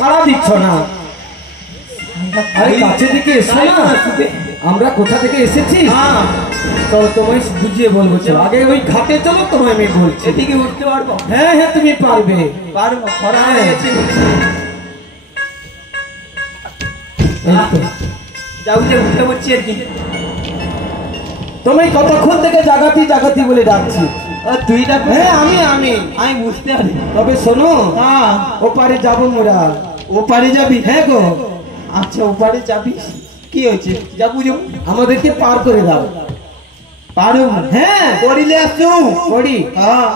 সাড়া দিচ্ছ না? আরে কাছে থেকে এসো না, আমরা কোথা থেকে এসেছি তো তোমায় বুঝিয়ে বলবো। চলো আগে ওই ঘাটে চলো, তোমায় আমি বলছি। এদিকে উঠতে পারবো? হ্যাঁ হ্যাঁ তুমি পারবে। পারবো, খরা হয়ে গেছে। যাও যে উঠে পড়ছি আর কি। তোমায় কতক্ষণ থেকে জাগাতি জাগাতি বলে ডাকছি। তুই ডাক? হ্যাঁ আমি আমি আমি বুঝতে পারি। তবে শোনো, ওপারে যাবো মোরা। ওপারে যাবি? হ্যাঁ গো। আচ্ছা ওপারে যাবি, কি হয়েছে? যাবো যাবো, আমাদেরকে পার করে দাও। পারো? হ্যাঁ করিলে আসছো? করি। হ্যাঁ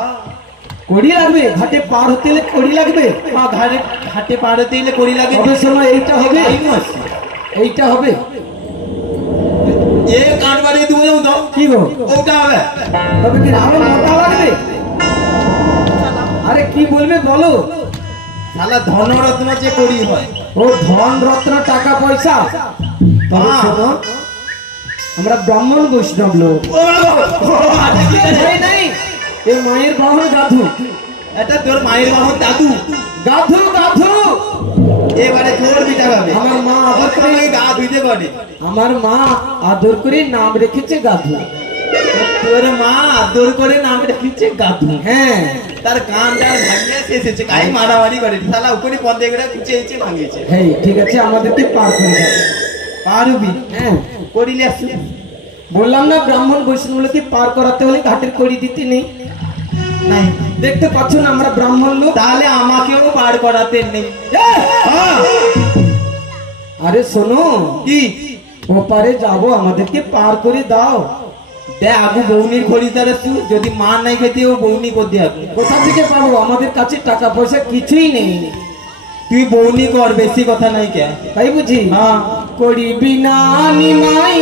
কড়ি লাগবে, ঘাটে পার হতে হলে কড়ি লাগবে। ঘাটে ঘাটে পার হতে গেলে করি লাগে। তবে শোনো, এইটা হবে, এইটা হবে। এ কান বাড়িয়ে দেবো যাবো তো। কি গো? ওটা হবে। তবে কি আরো মোটা লাগবে? আরে কি বলবে বলো? শালা ধনরত্ন যে করি হয়। ও ধন রত্ন টাকা পয়সা। তবে শোনো, আমরা ব্রাহ্মণ বৈষ্ণব লোক। নাই এ মায়ের বাহন গাধু। এটা তোর মায়ের বাহন দাদু। গাধু গাধু। এবারে তোর বিটা হবে। আমার মা আদর করে গা ধুইতে পারে। আমার মা আদর করে নাম রেখেছে গাধু। তোর মা আদর করে নাম রেখেছে গাধু? হ্যাঁ। তার কানটা ভাঙিয়ে এসেছে, গায়ে মারামারি করে শালা ওখানে পন্দে করে কুচিয়েছে ভাঙিয়েছে। হ্যাঁ ঠিক আছে, আমাদেরকে পার করে দাও। পারবি? হ্যাঁ করিলে আসছি। বললাম না, ব্রাহ্মণ বৈষ্ণবকে পার করাতে হলে ঘাটের কড়ি দিতে নেই। নাই দেখতে পাচ্ছ না আমরা ব্রাহ্মণ লোক। তাহলে আমাকেও পার করাতে নেই। আরে শোনো, কি ওপারে যাবো, আমাদেরকে পার করে দাও। দেখ আগু বৌনির খরিদার আছু, যদি মা নাই খেতে ও বৌনি করতে হবে। কোথা থেকে পাবো? আমাদের কাছে টাকা পয়সা কিছুই নেই। তুই বৌনি কর, বেশি কথা নাই কে। তাই বুঝি? হ্যাঁ। করি বিনা নিমাই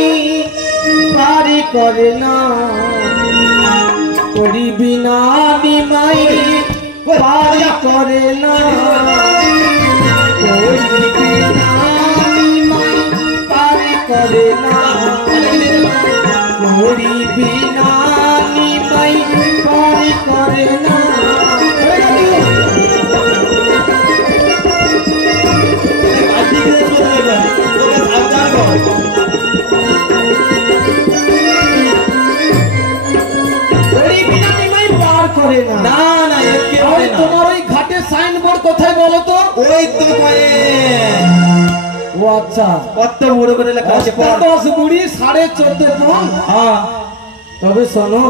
পারি করে না, করি বিনা নিমাই পারি করে না, করি বিনা নিমাই পারি করে না, করি বিনা নিমাই পারি করে না। তোমার ওই ঘাটে সাইনবোর্ড কোথায় বলো তো? ওই তো ও আচ্ছা, কত বড় করে লেখা আছে? 10 বুড়ি 14.5 পণ। তবে শোনো,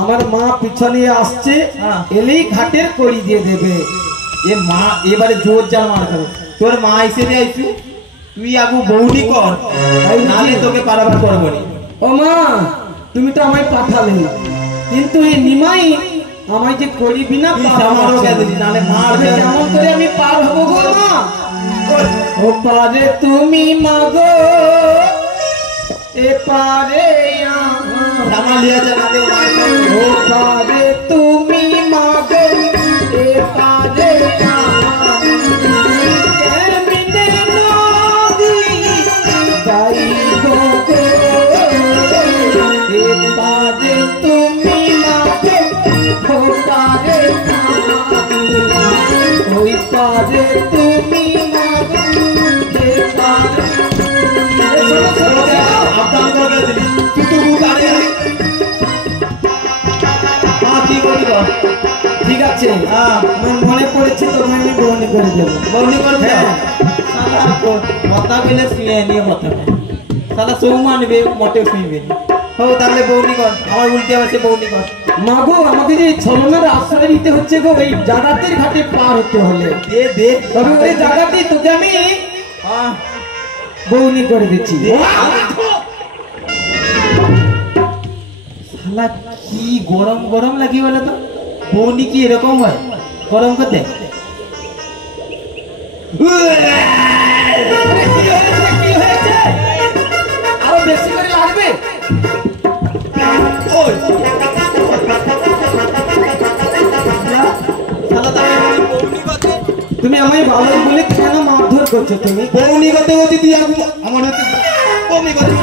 আমার মা পিছনে আসছে, এলেই ঘাটের কড়ি দিয়ে দেবে। এ মা এবারে জোর যা মার খাবে। তোর মা এসে দিয়ে আইছু, তুই আগু বৌনি কর, নালে তোকে পারাবার করবো নি। ও মা, তুমি তো আমায় পাঠালে, কিন্তু এই নিমাই আমায় যে করি বিনা নালে মার কেমন করে আমি পার হবো গো মা? ও পারে তুমি মাগো, এ পারে ও পারে তুমি মাগো, এ পারে ওই পারে তুমি ঠিক আছে, মনে পড়েছে তোমায় আমি বৌনি করে দেবো। বৌনি করবে? কথা বলে শুয়ে নিয়ে কথা সালা সৌ মানবে, মোটেও শুইবে। হোক তাহলে বৌনি কর, আমার উল্টে আছে বৌনি কর। মাগো, আমাকে যে ছলনার আশ্রয় নিতে হচ্ছে গো, এই জাগাতের ঘাটে পার হতে হলে। দে দে, তবে ওই জায়গাতেই তোকে আমি বৌনি করে দিচ্ছি। শালা কি গরম গরম লাগি বলে তো? বৌনি কি এরকম হয় গরম করতে? আরো বেশি করে লাগবে। তুমি আমায় ভালো বলে কেন মারধর করছো? তুমি বৌনি করতে বলছি, তুই আমার বৌনি করতে।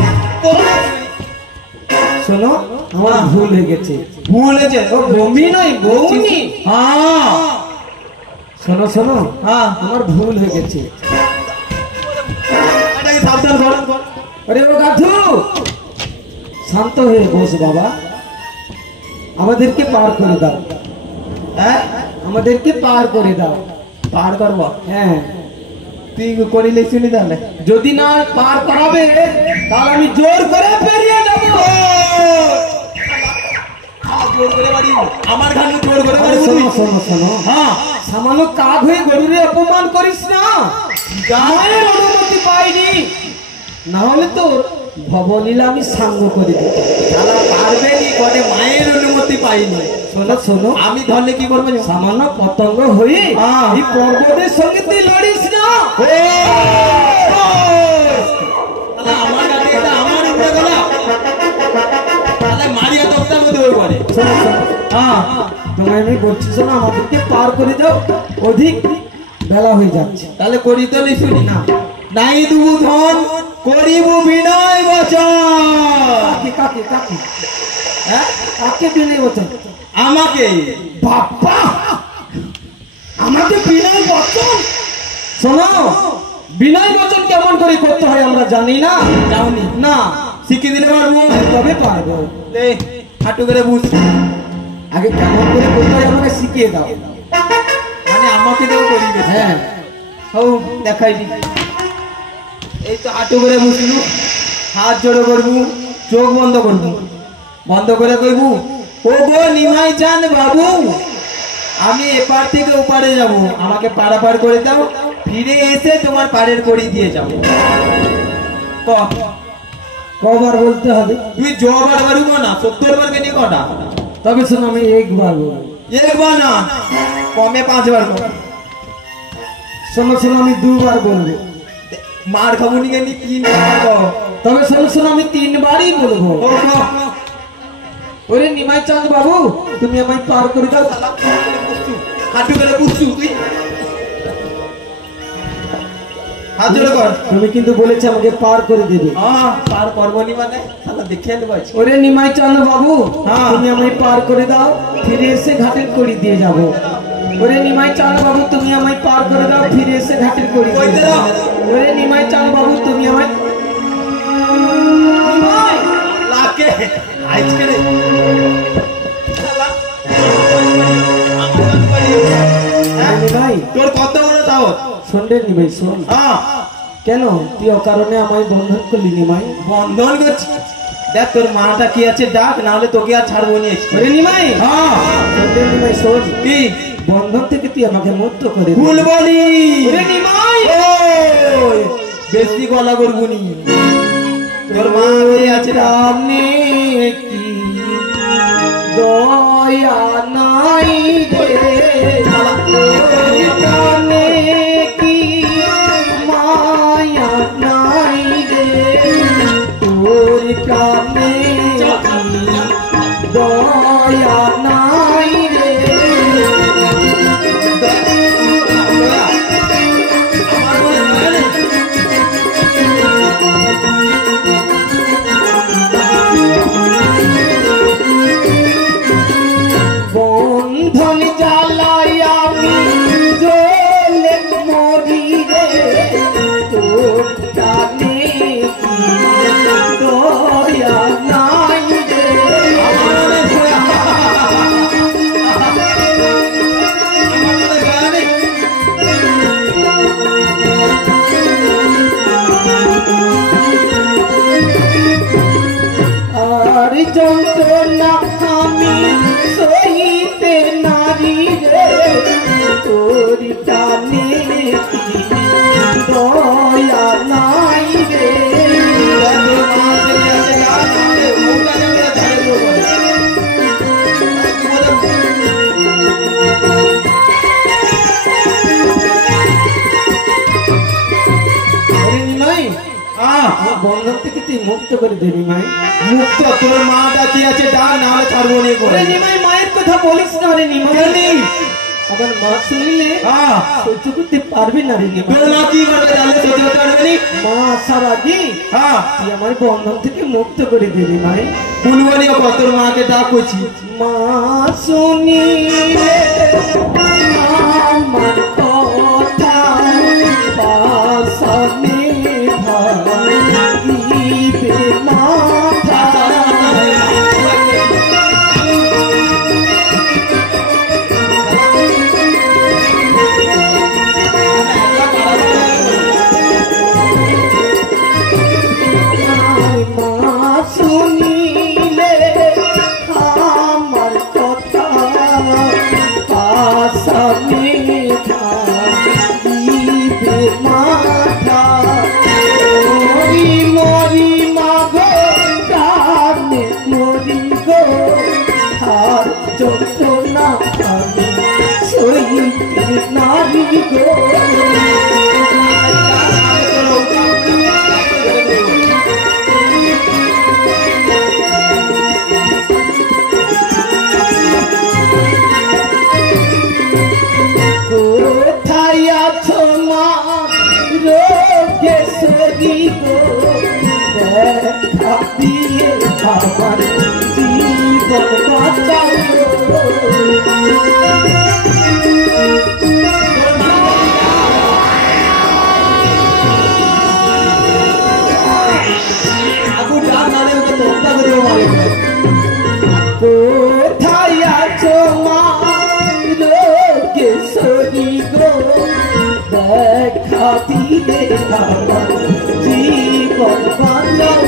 শোনো, আমার ভুল হয়ে গেছে। ভুল হয়েছে? ও বৌনি নয়, বৌনি। শোনো শোনো, হ্যাঁ আমার ভুল হয়ে গেছে। এটাকে সাবধান কর। আরে ও গাধু, শান্ত হয়ে বস বাবা, আমাদেরকে পার করে দাও। হ্যাঁ আমাদেরকে পার করে দাও। পার করব, হ্যাঁ, তুই করিলে শুনি তাহলে। যদি না পার করাবে তাহলে আমি জোর করে পেরিয়ে যাব। জোর করে বাড়ি, আমার ঘাড়ে জোর করে আরে বাড়ি। শোনো শোনো শোনো, হ্যাঁ সামান্য কাক হয়ে গরুরে অপমান করিস না। মায়ের অনুমতি পাইনি, না হলে তোর ভবলীলা আমি সাঙ্গ করে দিতাম। শালা পারবে নি করে, মায়ের অনুমতি পাইনি। শোনো শোনো, আমি ধরলে কি করবো? সামান্য পতঙ্গ হয়ে হ্যাঁ। এই পর্বতের সঙ্গে তুই লড়িস না। শালা আমার কাছে এটা আমার উপরে গলা, শালা মারিয়া দপ্তার মধ্যে ওই করে। শোনো শোনো, হ্যাঁ তোমায় আমি বলছি, শোনো আমাদেরকে পার করে দাও, অধিক বেলা হয়ে যাচ্ছে। তাহলে করি তো শুনি না। নাই দুবু ধন করিব বিনয় বচন। কাকে কাকে কাকে, হ্যাঁ কাকে বিনয় বচন? আমাকে। বাপ্পা, আমাকে বিনয় বচন? শোনো, বিনয় বচন কেমন করে করতে হয় আমরা জানি না। যাওনি না, শিখিয়ে দিলে পারবো। তবে পারবো। লে হাঁটু করে বুঝ, আগে কেমন করে করতে হয় আমাকে শিখিয়ে দাও। মানে আমাকে দেও করিবে। হ্যাঁ, হও দেখাই দি। এই তো হাঁটু করে বুঝলু, হাত জোড়ো করবু, চোখ বন্ধ করবু, বন্ধ করে কইবু, ও গো নিমাই চান বাবু, আমি এপার থেকে ওপারে যাব, আমাকে পারাপার করে দাও, ফিরে এসে তোমার পাড়ের কড়ি দিয়ে যাবো। ক কবার বলতে হবে? তুই জবার বারুব না, 70 বার কে নিয়ে কটা? তবে শোনো, আমি একবার বলবো। একবার না, কমে 5 বার কর। শোনো শোনো, আমি দুবার বলবো। মার খাবো নি কেন 3 বার কর। তবে শোনো শোনো, আমি 3 বারই বলবো। ও ক ওরে নিমাই চাঁদ বাবু, তুমি আমায় পার করে দাও। হাঁটু করে বুঝছু তুই, হাত জোড়ো কর। তুমি কিন্তু বলেছে আমাকে পার করে দেবে। পার করবো নি মানে শালা দেখে নেবো আজকে। ওরে নিমাই চাঁদ বাবু, হ্যাঁ। তুমি আমায় পার করে দাও, ফিরে এসে ঘাটের কড়ি দিয়ে যাব। ওরে নিমাই চাঁদ বাবু, তুমি আমায় পার করে দাও, ফিরে এসে ঘাটের কড়ি দিয়ে কইতে যাব। দাও। ওরে নিমাই চাঁদ বাবু, তুমি আমায় নিমাই লাকে আজকে রে শালা আমার বাড়ি। হ্যাঁ? নিমাই, তোর কত বড় সাহস? শোন রে নিমাই, শোন। হ্যাঁ কেন তুই অকারণে আমায় বন্ধন করলি নিমাই? বন্ধন করছি, দেখ তোর মাটা কি আছে ডাক, না হলে তোকে আর ছাড়বো নি আজকে। ওরে নিমাই, হ্যাঁ শোন রে নিমাই, শোন। কি বন্ধন থেকে তুই আমাকে মুক্ত করে দে। ভুল বলি? ওরে নিমাই, ওই, বেশি গলা করবুনি, তোর মা কি আছে ডাক। প্রাণে কি দয়া নাই রে, প্রাণে কি মায়া নাই রে, তোর প্রাণে কি দয়া নাই রে। আমার মনে হয় না। বন্ধন জ্বালাই আমি জ্বলে মরি রে, তোর প্রাণে কি দয়া নাই রে। আমার মনে হয় না। আর যন্ত্রণা আমি সহিতে নারী রে, তোর প্রাণে কি দয়া নাই রে। ওরে নিমাই, আমার বন্ধন থেকে তুই মুক্ত করে দে নিমাই। মুক্ত, তোর মাটা কি আছে ডাক, না হলে ছাড়বো নি করে। ওরে নিমাই, মায়ের কথা বলিস না রে নিমাই। আবার মা শুনলে সহ্য করতে পারবি না রে নিমাই। তোর মা কি করবে তাহলে সহ্য করতে পারবে নি? মা আসার আগে তুই আমার বন্ধন থেকে মুক্ত করে দে নিমাই। বলবো নি ও তোর মাকে ডাক করছি। মা শুনিলে আমার মাথা মরি মরি মাগো প্রাণে মরি গো আর যন্ত্রণা আমি সইতে নারী গো কোথায় আছো মা রোগেশ্বরী গো দেখা দিয়ে আমার জীবন বাঁচাও আগু ডাক নালে ওকে তোমরা করে মারে কোথায় আছো মা রোগেশ্বরী গো দেখা দিয়ে আমার জীবন বাঁচাও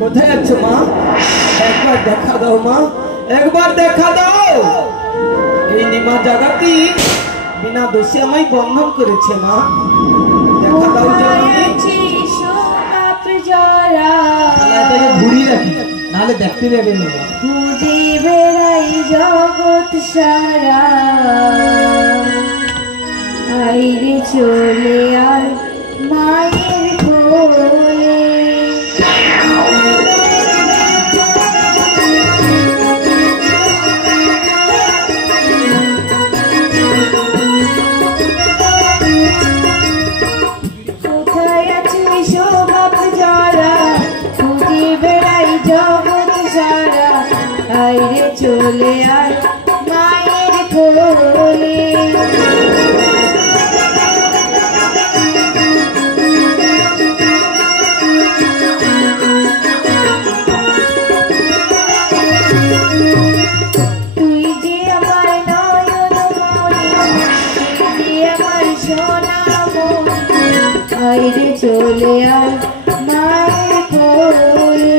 কোথায় আছো মা একবার দেখা দাও মা একবার দেখা দাও এই নিমা জাগাতি বিনা দোষে আমায় বন্ধন করেছে মা দেখা দাও ঘুরি রাখি নাহলে দেখতে যাবে না খুঁজে বেড়াই জগৎ সারা আইরে চলে আর মায়ের কোলে কোথায় আছে শোভাব যারা খুঁজে বেড়াই জগৎ সারা আইরে চলে আর মায়ের কোলে তুই যে আমার নয়ন মনি তুই যে আমার সোনা মনি আইরে চলে আর মায়ের কোলে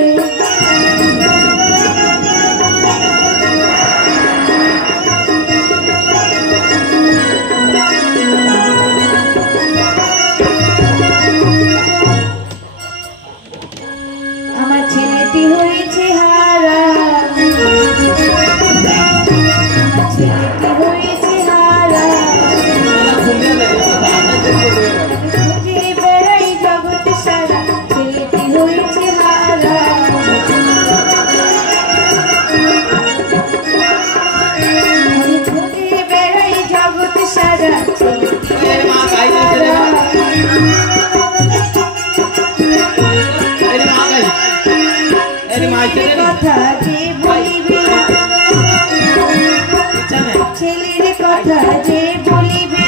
আমার ছেলেটি হয়েছে হারা আমার ছেলেটি হয়েছে হারা খুঁজে বেড়াই জগৎ সারা ছেলেটি হয়েছে হারা আমি খুঁজে বেড়াই জগৎ সারা ছেলেটি হয়েছে হারা কথা যে বলিবি ছেলের কথা যে বলিবি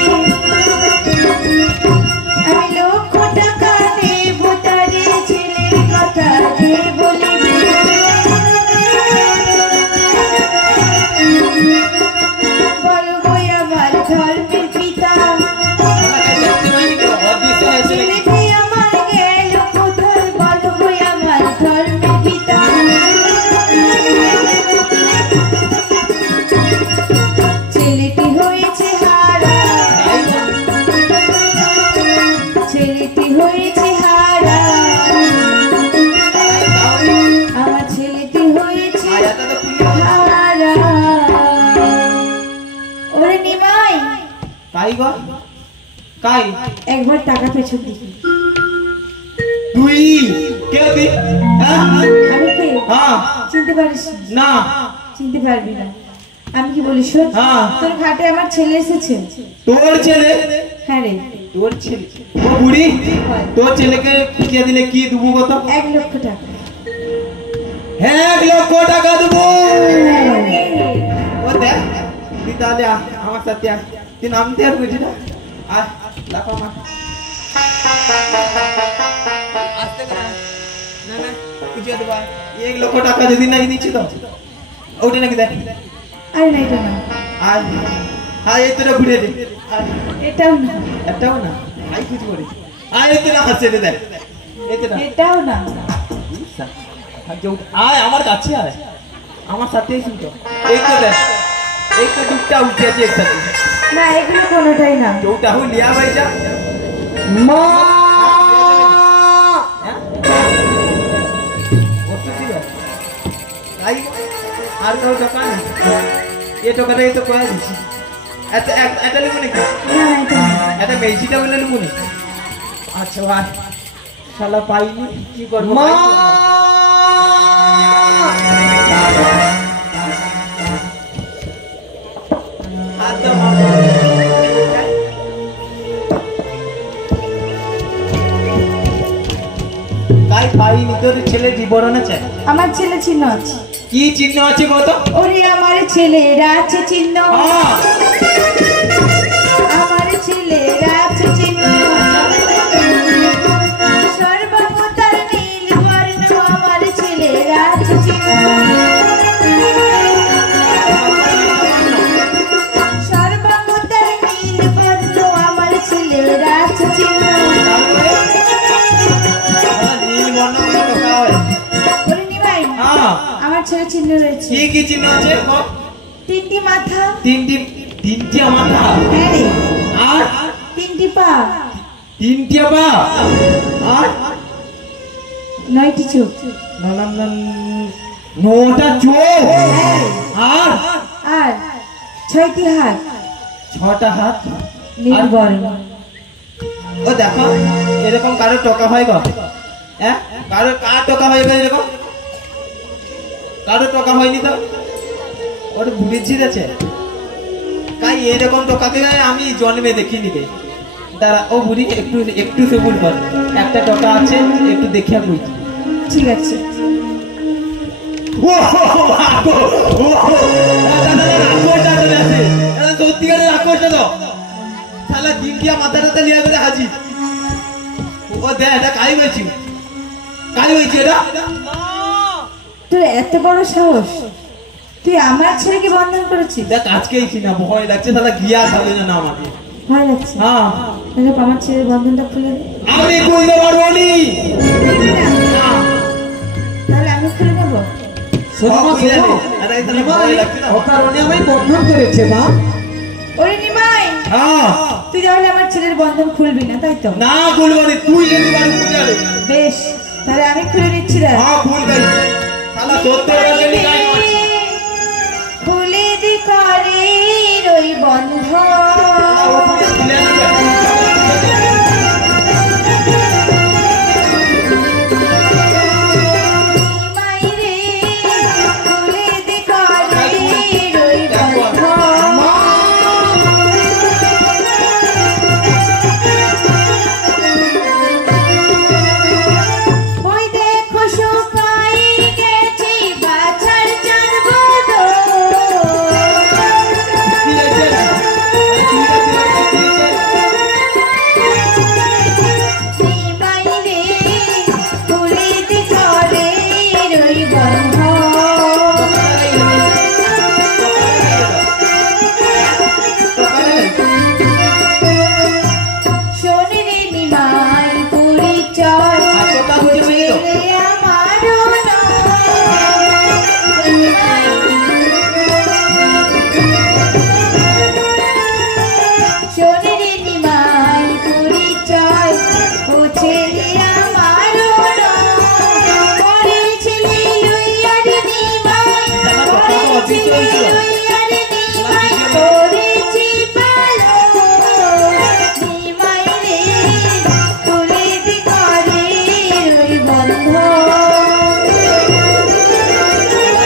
আমি লক্ষ টাকা দেব তারে ছেলের কথা যে বলিবি বলবো আমার ধর্মের পিতা ছেলেটি আমার গেল কোথায় বলবো আমার ধর্মের পিতা ছেলেটি হয়েছে হারা ছেলেটি হয়েছে হারা আমার ছেলেটি হয়েছে হারা ওরে নিমাই কাই গো কাই একবার টাকা পেছন দিকে তুই কে তুই হ্যাঁ আমি কে হ্যাঁ চিনতে পারিস না চিনতে পারবি না আমি কি বলি শোন হ্যাঁ। তোর ঘাটে আমার ছেলে এসেছে তোর ছেলে হ্যাঁ রে তোর ছেলে ও বুড়ি তোর ছেলেকে খুঁজিয়ে দিলে কি দেবো কত 1 লক্ষ টাকা 1 লক্ষ টাকা দেবো ও দেখ তুই তাহলে আমার সাথে আয় তুই নামতে আর বুঝি না আয় লাফা মা আসতে না না খুঁজিয়ে দেবো 1 লক্ষ টাকা যদি নাই দিচ্ছি তো ওটা নাকি দেখ আরে না এটা না, আর হ্যাঁ এই তোরা ঘুরে দে আর এটাও না, একটাও না আই কিছু করে আর এই তোরা হাসে দে দেখ এই তোরা এটাও না। আয় আমার কাছে আয় আমার সাথে এসে তো এই তো দেখ এই তো দুটা উঠে আছে একসাথে না এগুলো কোনোটাই না। চৌটা হু লিয়া ভাই যা মা আই আর কাউ টাকা না এই টাকাটা এই তো কয়া দিছি এটা এটা লিখো নাকি না এটা না। এটা মেজিটা বলে লিখো নি আচ্ছা ভাই শালা পাইনি কি করব মা হাত দাও মা কাই পাইনি তোর ছেলে বিবরণ আছে আমার ছেলে চিহ্ন আছে। কি চিহ্ন আছে কত ওরে আমার ছেলেরা আছে চিহ্ন, হ্যাঁ আমার ছেলেরা আছে চিহ্ন, সর্বমতার নীল বর্ণ আমার ছেলেরা আছে চিহ্ন, সর্বমতার নীল বর্ণ আমার ছেলেরা আছে চিহ্ন। নীল বর্ণ কোনো টাকা হয় ওরে নিমাই, হ্যাঁ আমার ছেলে চিহ্ন রয়েছে। কি কি চিহ্ন আছে কত 3টি মাথা, তিনটি মাথা হ্যাঁ রে, আর 3টি পা, তিনটি পা আর 9টি চোখ, নটা চোখ হ্যাঁ রে, আর আর 6টি হাত ছটা হাত নীল বর্ণ। ও দেখো এরকম কারো টাকা হয় গো হ্যাঁ কার টাকা হয় গো এরকম কারো টাকা হয়নি তো ওর বুড়ির আছে কাই এরকম টাকাকে আমি জন্মে দেখিনি রে তারা ও বুড়ি একটু একটু সবুর কর একটা টাকা আছে একটু দেখিয়া বুঝি ঠিক আছে। সত্যিকারের আকর্ষণ তো শালা তিনটিয়া মাথাটা লিয়া করে হাজি ও দে এটা কাই বলছি এটা তোর এত বড় সাহস, তুই আমার ছেলেকে বন্ধন করেছিস? দেখ আজকেই কিনা ভয় লাগছে তাহলে গিয়া খাবে না আমাকে ভয় লাগছে? হ্যাঁ তাহলে আমার ছেলের বন্ধনটা খুলে দে। আমি খুলতে পারবো নি খুলবি না? তাহলে আমি খুলে নেবো। শোনো মা, শোনো। আরে এই তাহলে নিমাই, ভয় লাগছে না ও কারণে আমায় বন্ধন করেছে মা। ওরে নিমাই, হ্যাঁ তুই তাহলে আমার ছেলের বন্ধন খুলবি না, তাই তো? না খুলবো নি তুই যদি পারবি খুলে আরে বেশ, তাহলে আমি খুলে নিচ্ছি রে। হ্যাঁ খুল গাই শালা 70 টাকা গাই মারছি খুলে দি করে ওই বন্ধন, ও খুলে খুলে আনবে নিমাই রে, খুলে দি করে ওই বন্ধন। ওই দেখো শুকাই গেছি বাছার চাঁদ কি আছে আরে তুই নিমাই রে, খুলে দি করে ওই বন্ধন। শোনে রে নিমাই পরিচয়, ও ছেলে আমারও নয়। শোনে রে নিমাই পরিচয়, ও ছেলে আমারও নয়। পরে ছেলে লইয়া রে নিমাই, পরে ছেলে লইয়া রে নিমাই, করেছি পালন। নিমাই রে, খুলে দি করে ওই বন্ধন। খুলে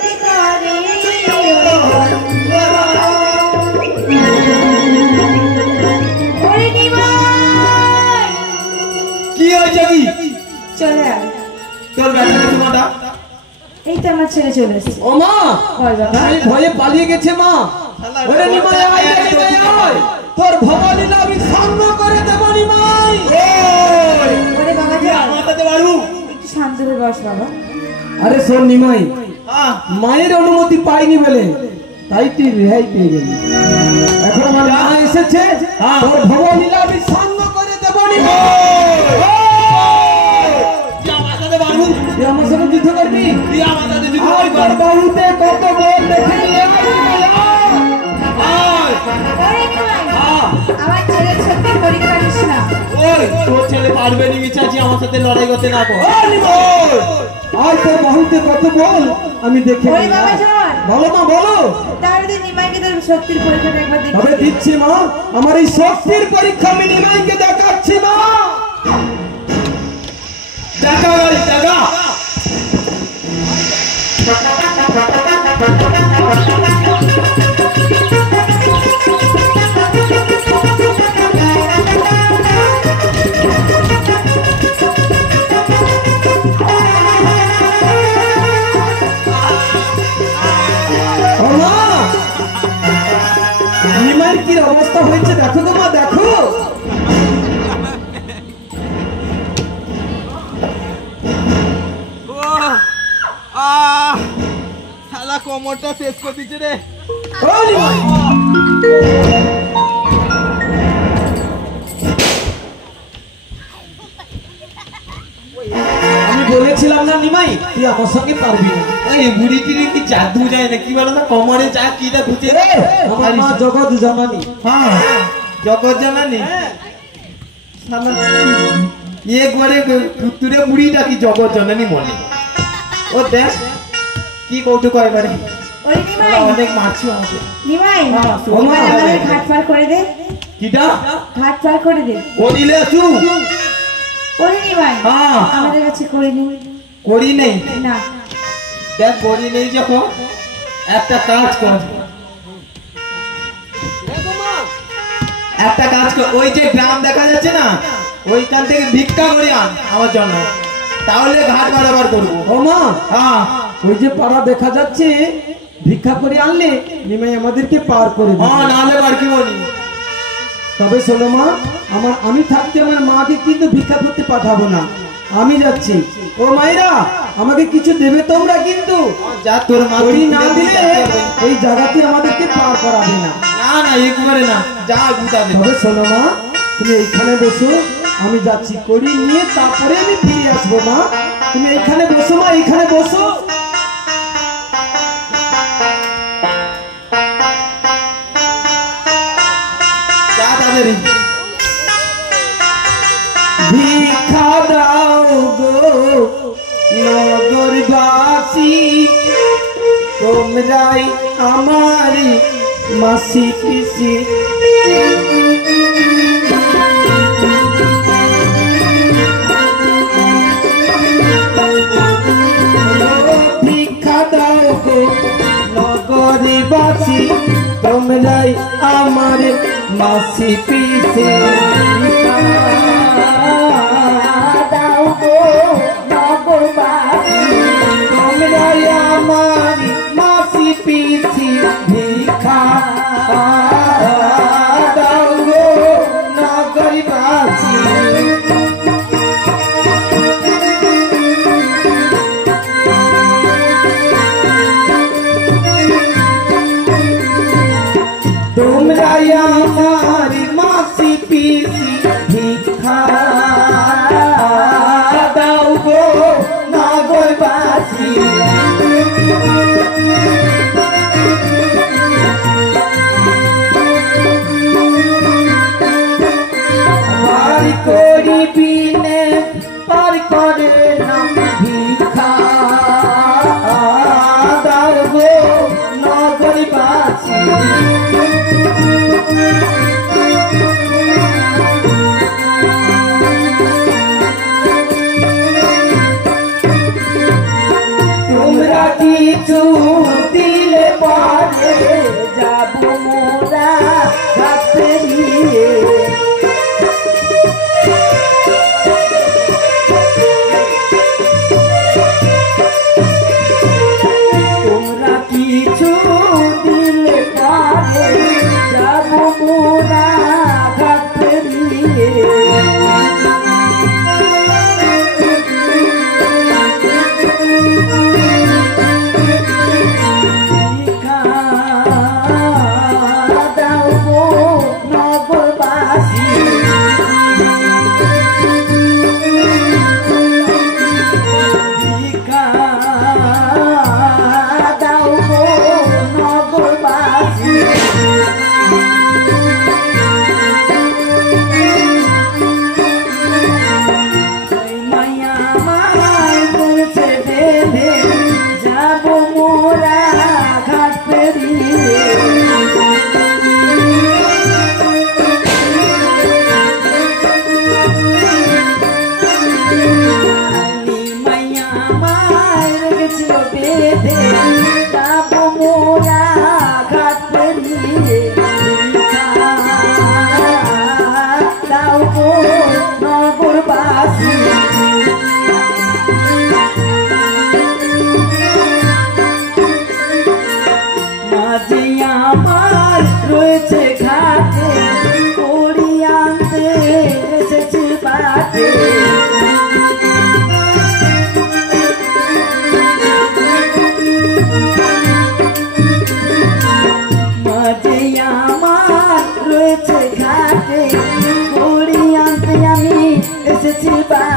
দি করে ওই বন্ধন। ওরে নিমাই, কি হয়েছে কি চলে আয়। তোর ব্যাটারি তোমাটা এই তো আমার ছেলে চলে এসেছে। ও মা, বল বাবা। আমি ভয়ে পালিয়ে গেছে মা। ওরে নিমাই, আয় রে নিমাই, আয়। তোর ভবানীলা আমি সামনে করে দেব নিমাই। ওরে বাবা বস বাবা। আরে শোন নিমাই, হ্যাঁ মায়ের অনুমতি পাইনি বলে তাই তুই রেহাই পেয়ে গেলি। এখন আমার মা এসেছে, হ্যাঁ। তোর ভবলীলা আমি সাঙ্গ করে দেবো নিমাই। তুই আমার সাথে বাবু, তুই আমার সঙ্গে যুদ্ধ করবি? তুই আমার সাথে যুদ্ধ আর করবি। তোর বাহুতে কত বল দেখে নিয়ে আয় নিমাই, আয়। ওরে নিমাই, হ্যাঁ আমার ছেলের সত্যি পরীক্ষা নিস না। ওই তোর ছেলে পারবে নি মিছাছি আমার সাথে লড়াই করতে না কর। ও নিমাই, আর তোর বাহুতে কত বল আমি দেখে ওরে নিই। বাবা জন, বলো মা বলো। তাহলে তুই নিমাইকে তোর শক্তির পরীক্ষাটা একবার তবে দেখি। দিচ্ছি মা, আমার এই শক্তির পরীক্ষা আমি নিমাইকে দেখাচ্ছি মা। দেখা গাড়ি দেখা। ও মা, নিমাইয়ের কি অবস্থা হয়েছে দেখো তো মা, দেখো। শালা কোমরটা শেষ করে দিচ্ছে রে। ও নিমাই, আমি বলেছিলাম না নিমাই তুই আমার সঙ্গে পারবি না। এই বুড়ি টিড়ি কি জাদু যায় না কি বলো না, কোমরে যা কিটা ঢুকে। আমার মা জগৎ জননী। হ্যাঁ জগৎ জানানি শালা একবারে পুতুরে বুড়িটা কি জগৎ জননী বলে। ও দেখ কি কৌতুক এবারে, ওরে নিমাই, অনেক মারছো আমাকে। নিমাই, হ্যাঁ, এবার আমাদের ঘাট পার করে দে। কিটা ঘাট পার করে দে। করিলে আসু। ওরে নিমাই, হ্যাঁ। আমাদের কাছে করে নি করি নেই, না। দেখ করি নেই যখন একটা কাজ কর, একটা কাজ কর, ওই যে গ্রাম দেখা যাচ্ছে না ওইখান থেকে ভিক্ষা করে আন আমার জন্য, তাহলে ঘাট বাড়াবার করবো। ও মা, হ্যাঁ ওই যে পাড়া দেখা যাচ্ছে ভিক্ষা করে আনলে নিমাই আমাদেরকে পার করে দেবে। হ্যাঁ নাহলে বার কি বলি। তবে শোনো মা, আমি থাকতে আমার মাকে কিন্তু ভিক্ষা করতে পাঠাবো না, আমি যাচ্ছি। ও মায়েরা, আমাকে কিছু দেবে তোমরা কিন্তু, যা তোর মা ওই না দিলে এই জায়গাতে আমাদেরকে পার করাবে না। না না একবারে না, যা বুঝা দে। তবে শোনো মা, তুমি এইখানে বসো, আমি যাচ্ছি করি নিয়ে তারপরে আমি ফিরে আসবো মা। তুমি এইখানে বসো মা, এইখানে বসো। যা তাদের ভিক্ষা দাও গো নগরবাসী, তোমরাই আমারি মাসি পিসি। ভিক্ষা দাও গো নগরবাসী, তোমরাই আমার মাসি পিসি। দাও গো নগরবাসী, তোমরাই আমার মাসি পিসি। ভিক্ষা দাও গো নগরবাসী। তোমরাই আমার মাসি পিসি। ভিক্ষা দাও গো নগরবাসী। পার করিবি নে পার করে না, ভিক্ষা দাও গো নগরবাসী। তোমরা কিছু দিলে পরে যাবো মোরা ঘাট পেরিয়ে। তোমরা কিছু দিলে পরে যাবো মোরা ঘাট পেরিয়ে।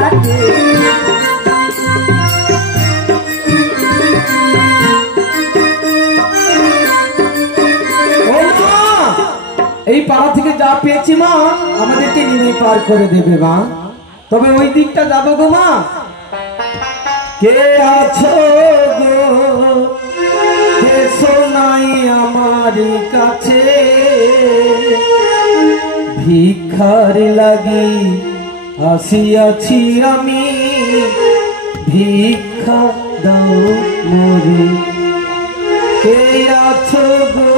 ঘাটে ও মা, এই পাড়া থেকে যা পেয়েছি মা আমাদেরকে নিয়ে পার করে দেবে মা, তবে ওই দিকটা যাবো গো মা। কে আছো গো, কে শোনাই আমার কাছে, ভিক্ষার লাগি আসিয়াছি আমি, ভিক্ষা দাও মোরে। কে আছো গো,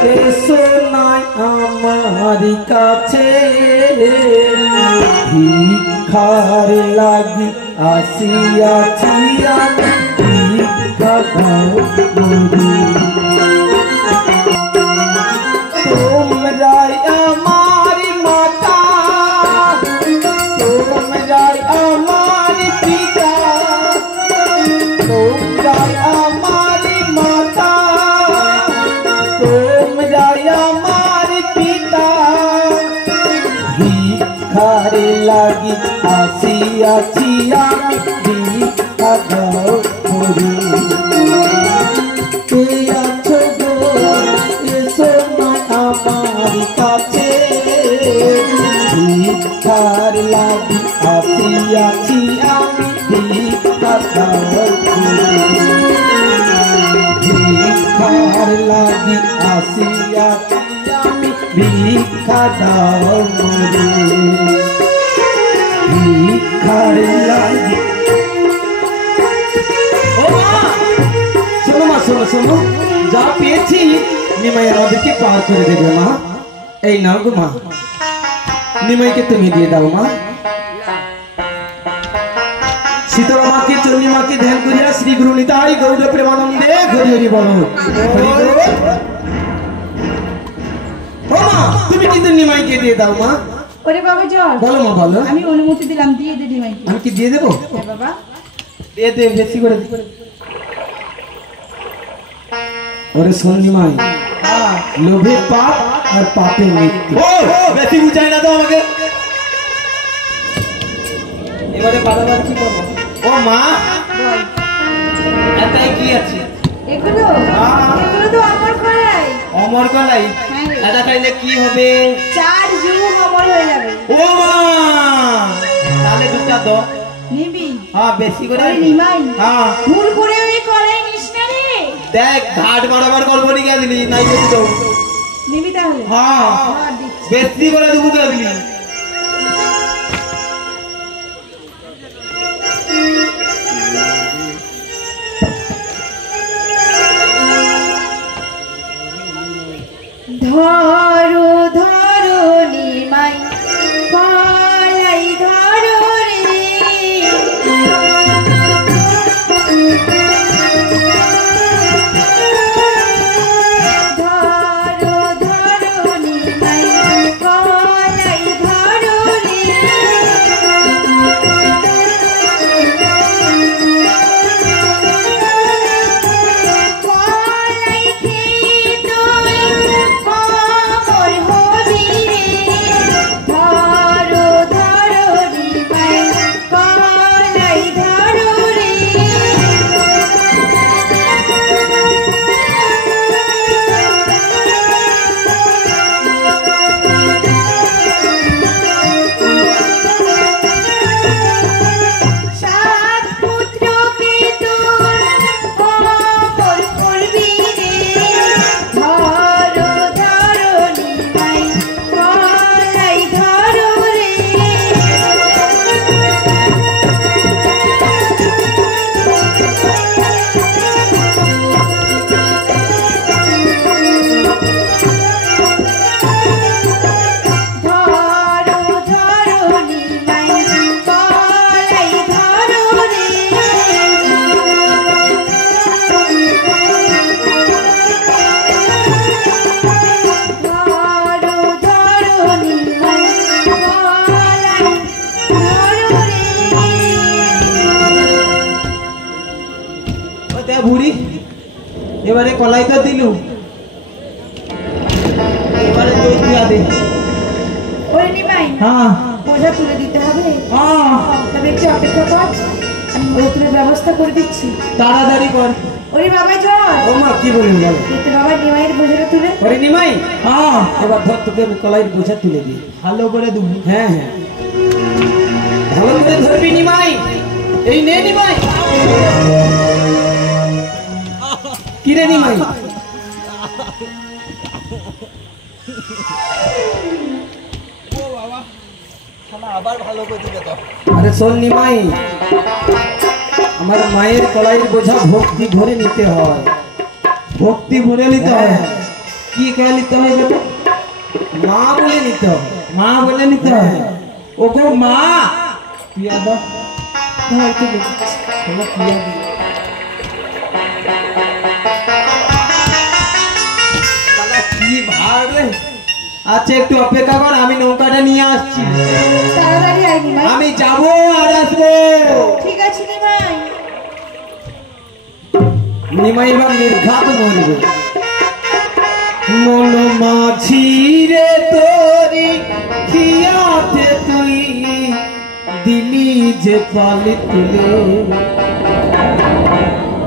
কে শোনাই আমার কাছে, ভিক্ষার লাগি আসিয়াছি আমি, ভিক্ষা দাও মোরে। তোমরাই আমার মাতা, তোমরাই আমার পিতা, তোমরাই আমার মাতা, তোমরাই আমার পিতা, ভিক্ষার লাগি আসিয়াছি আমি, ভিক্ষা দাও মোরে। কে আছো গো, এসো না আমার কাছে, ভিক্ষার লাগি আসিয়াছি আমি, ভিক্ষা দাও মোরে। ভিক্ষার লাগি আসিয়াছি আমি, ভিক্ষা দাও মোরে। ভিক্ষার লাগি। ও মা, শোনো মা, শোনো শোনো, যা পেয়েছি নিমাই আমাদেরকে পার করে দেবে মা। এই নাও গো মা, নিমাইকে তুমি দিয়ে দাও মা। শীতলা মাকে, চন্ডী মাকে ধ্যান করিয়া শ্রী গুরু নিতাই গৌর প্রেমানন্দে হরি হরি বল। হরি বল। ও মা, তুমি কিন্তু নিমাইকে দিয়ে দাও মা। ওরে বাবা চল, বলো মা, বলো। আমি অনুমতি দিলাম, দিয়ে দে নিমাইকে। আমি কি দিয়ে দেবো? হ্যাঁ বাবা, দিয়ে দে, বেশি করে দে। ওরে শোন নিমাই, লোভে পাপ আর পাপে মৃত্যু। ও বেশি বুঝাই না তো আমাকে। এবারে বারবার কি করবো? ও মা, বল। এটাই কি আছে? এগুলো এগুলো তো অমর কলাই। অমর কলাই? হ্যাঁ রে। এটা খাইলে কি হবে? 4 যুগ অমর হয়ে যাবে। ও মা, তাহলে দুটা দাও। নিবি? হ্যাঁ, বেশি করে। ওরে নিমাই, হ্যাঁ, ভুল করে ওই কলাই নিস না রে। দেখ ঘাট বরাবর করবো নি কে দিলি, নাই বেশি দাও। নিবি তাহলে? হ্যাঁ, হ্যাঁ, দিচ্ছি। বেশি করে দেবো কে দিলি। ধরো ধরো নিমাই, কলাই ধরো রে। ধরো ধরো নিমাই, কলাই ধরো রে। কলাই খেয়ে তুই অমর হবি রে। ধরো ধরো নিমাই, কলাই ধরো রে। সাত পুত্রকে তোর অমর করবি রে। ধরো ধরো নিমাই, কলাই ধরো রে। ধরো ধরো নিমাই, কলাই ধরো রে। ধরো ধরো নিমাই, কলাই ধরো রে। ও দেখ বুড়ি, এবারে কলাই তো দিলু, এবারে দই দিয়া দে। ওরে নিমাই, হ্যাঁ, বোঝা তুলে দিতে হবে। হ্যাঁ তবে একটু অপেক্ষা কর, আমি বোঝা তুলে ব্যবস্থা করে দিচ্ছি। তাড়াতাড়ি কর। ওরে বাবা জয়, ও মা কি বলুন বলো। দেখতে বাবা নিমাইয়ের বোঝাটা তুলে। ওরে নিমাই, হ্যাঁ এবার ধর তোকে আমি কলাইয়ের বোঝা তুলে দিই। ভালো করে দেবো। হ্যাঁ হ্যাঁ, ভালো করে ধরবি নিমাই। এই নে নিমাই। কি রে নিমাই? আবার ভালো করে দিবে তো। আরে শোন নিমাই, আমার মায়ের কলাইয়ের বোঝা ভক্তি ভরে নিতে হয়। ভক্তি ভরে নিতে হয়। হ্যাঁ। কি করে নিতে হয় বেটা? মা বলে নিতে হবে। মা বলে নিতে হয়। ও গো মা, পিয়া দাও। ধর তুলে দিচ্ছি। চলো পিয়া দিই। শালা কি ভার রে। আচ্ছা একটু অপেক্ষা কর, আমি নৌকাটা নিয়ে আসছি। তাড়াতাড়ি আয় নিমাই। আমি যাবো আর আসবো। ঠিক আছে নিমাই। নিমাই এবার নির্ঘাত মরবে। মন মাঝি রে তোরি খিয়াতে তুই দিলি যে পালি তুলে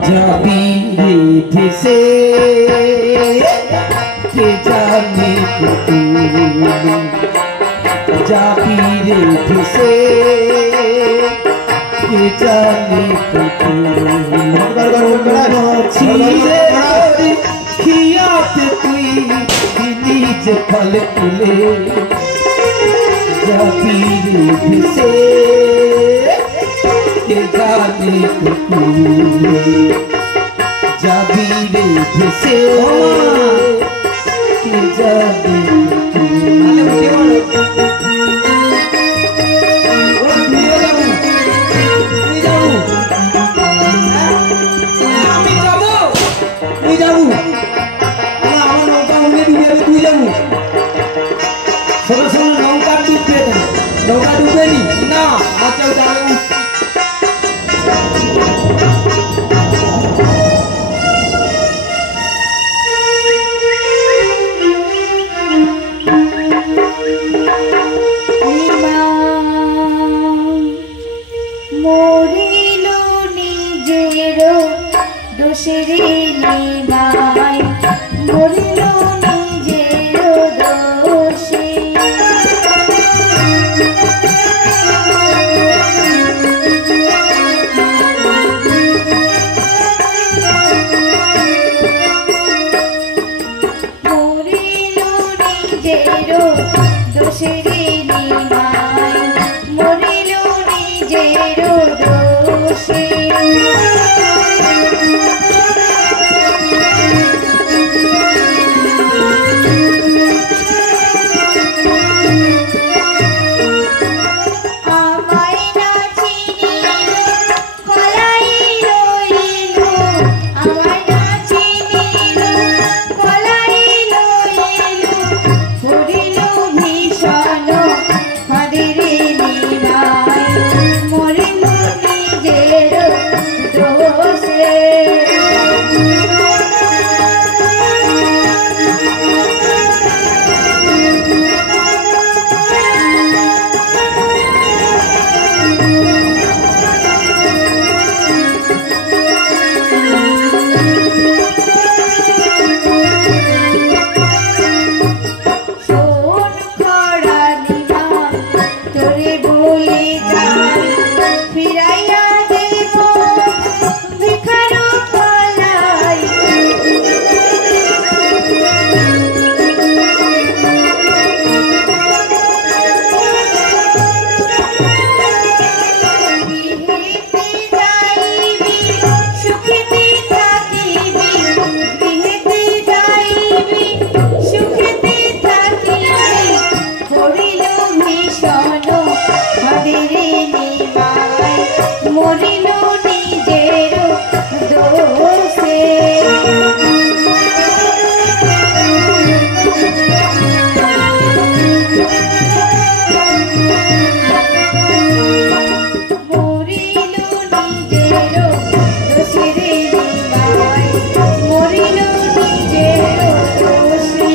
যাবি রে ভেসে কে জানে তুই যাবি রে ভেসে কে জানে তুই খিয়াতে তুই দিলি যে ফল তুলে যাবি রে ভেসে কে জানে তুই যাবি রে ভেসে কে জানে নৌকা ডুববে না, নৌকা ডুববে নি না। আচ্ছা তাহলে মরিল নিজের দোষের নিমাই, মরিল নিজের দোষে। মরিল নিজের দোষের নিমাই, মরিল নিজের দোষে। আমায় না চিনিল কলাই রইল, আমায় না চিনিল কলাই রইল, করিল ভীষণ ফাঁদের নিমাই, মরিল নিজের দোষে। শোন খরা নিমাই, তোরে বলে যাই, ফিরাইয়া দেব ভিখার কলাই। গৃহেতে যাইবি, সুখেতে থাকিবি, গৃহেতে যাইবি, সুখেতে থাকিবি, করিল ভীষণ ফাঁদের নিমাই, মরিল নিজের দোষে। মরিল নিজের দোষে রে নিমাই, মরিল নিজের দোষে।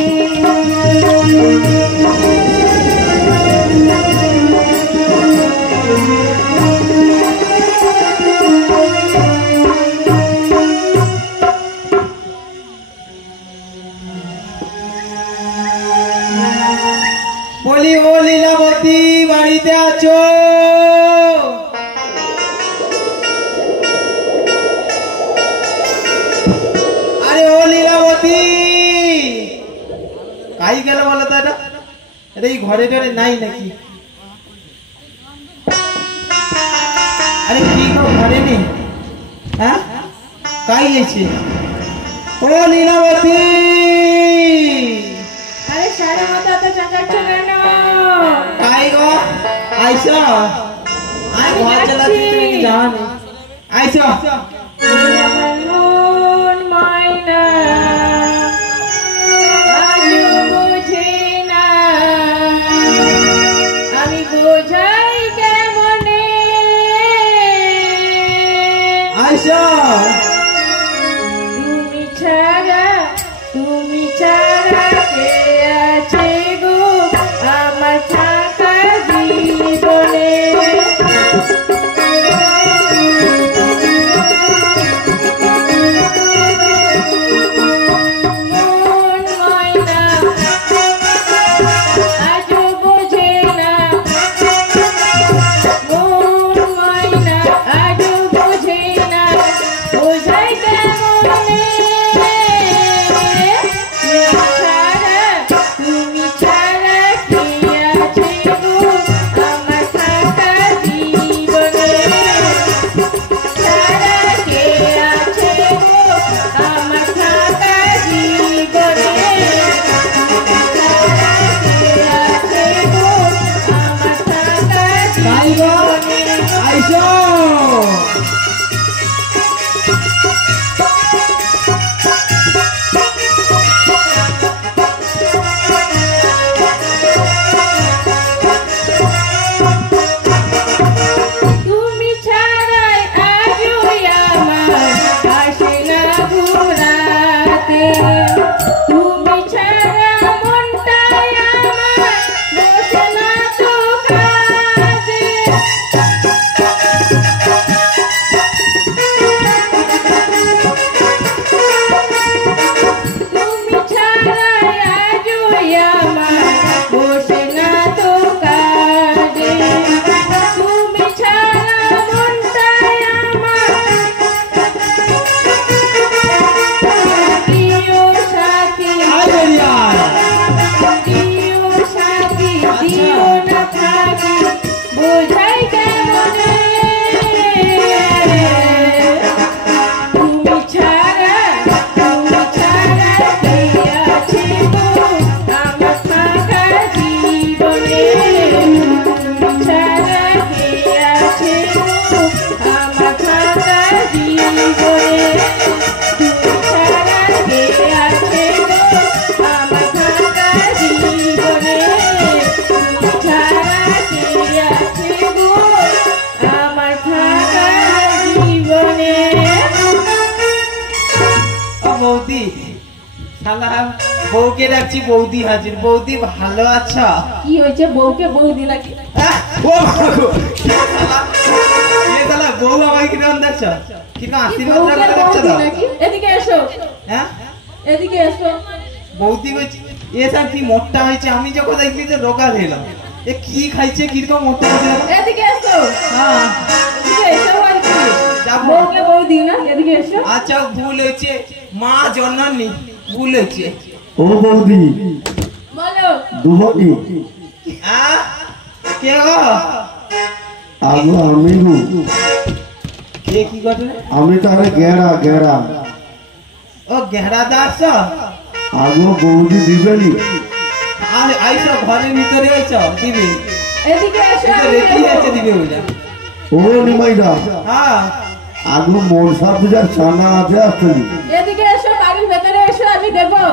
আরে এই ঘরে ঘরে নাই নাকি? আরে কি গো ঘরে নেই? হ্যাঁ কাই গেছে? ও লীলাবতী, আরে সারা মাথা তো চাকাচ্ছ কেন? কাই গো আইসা? আই ঘর চালাচ্ছি তুমি কি জানো? আইসা আমার মন ময়না আজও বোঝে না, আমি বোঝাই কেমনে? আইসা তুমি ছাড়া কে আছে গো আমার ফাঁকা জীবনে? মন ময়না আজও বোঝে না, মন ময়না আজও বোঝে না, বোঝাই কেমনে? তুমি ছাড়া কে আছে গো আমার ফাঁকা জীবনে? ছাড়া কে আছে গো আমার ফাঁকা জীবনে? কাই গো আইসা? তুমি ছাড়াই আজও আমার আসে না ঘুরাতে, তুমি ছাড়া মনটাই আমার বসে না তো কাজে। তুমি ছাড়াই আজও আমার বসে না তো কাজে, তুমি ছাড়া মনটাই আমার প্রিয় সাথী, আই বেরিয়া প্রিয় সাথী দিও না ফাঁকি, বোঝাই কেমনে? তুমি ছাড়া কে আছে গো আমার ফাঁকা জীবনে? তুমি ছাড়া কে আছে গো আমার ফাঁকা জীবনে? তুমি ছাড়া কে আছে গো আমার ফাঁকা জীবনে? তুমি ছাড়া কে আছে গো আমার ফাঁকা জীবনে? ও বৌদি, শালা বউকে ডাকছি, বৌদি হাজির। বৌদি ভালো আছো? কি হয়েছে? বউকে বৌদি নাকি? আহ, ও বাবা গো, শালা, এ শালা বউ আমাকে কিরকম দেখছো? কিরকম আশীর্বাদ বউকে রাখতে দেখছো বৌদি তো? নাকি? এদিকে এসো, হ্যাঁ এদিকে এসো। বৌদি বলছি এসা কি মোটা হয়েছে? আমি যখন দেখলি তো রোগা হলাম। এ কি খাইছে কিরকম মোটা হয়েছে? এদিকে এসো, হ্যাঁ এদিকে এসো আর কি? যাবো। বউকে বৌদি না, এদিকে এসো। আচ্ছা ভুল হয়েছে, মা জননী ভুল হয়েছে। ও বৌদি বলো। দুবটি হ্যাঁ কে গো? আগো আমি গো কে কি করে? আমি তারে গেরা গেরা ও গেহরা দাস। আগো বৌদি দিবেনি আর আইসো ঘরের ভিতরে আইসো দিবে। এদিকে এসো, এটা আমি রেডি দেবো। আছে দিবে বুঝা। ও নিমাইদা হ্যাঁ আগো মনসা পূজার ছানা আছে আসলি এদিকে এসো, বাড়ির ভেতরে এসো, আমি দেবো।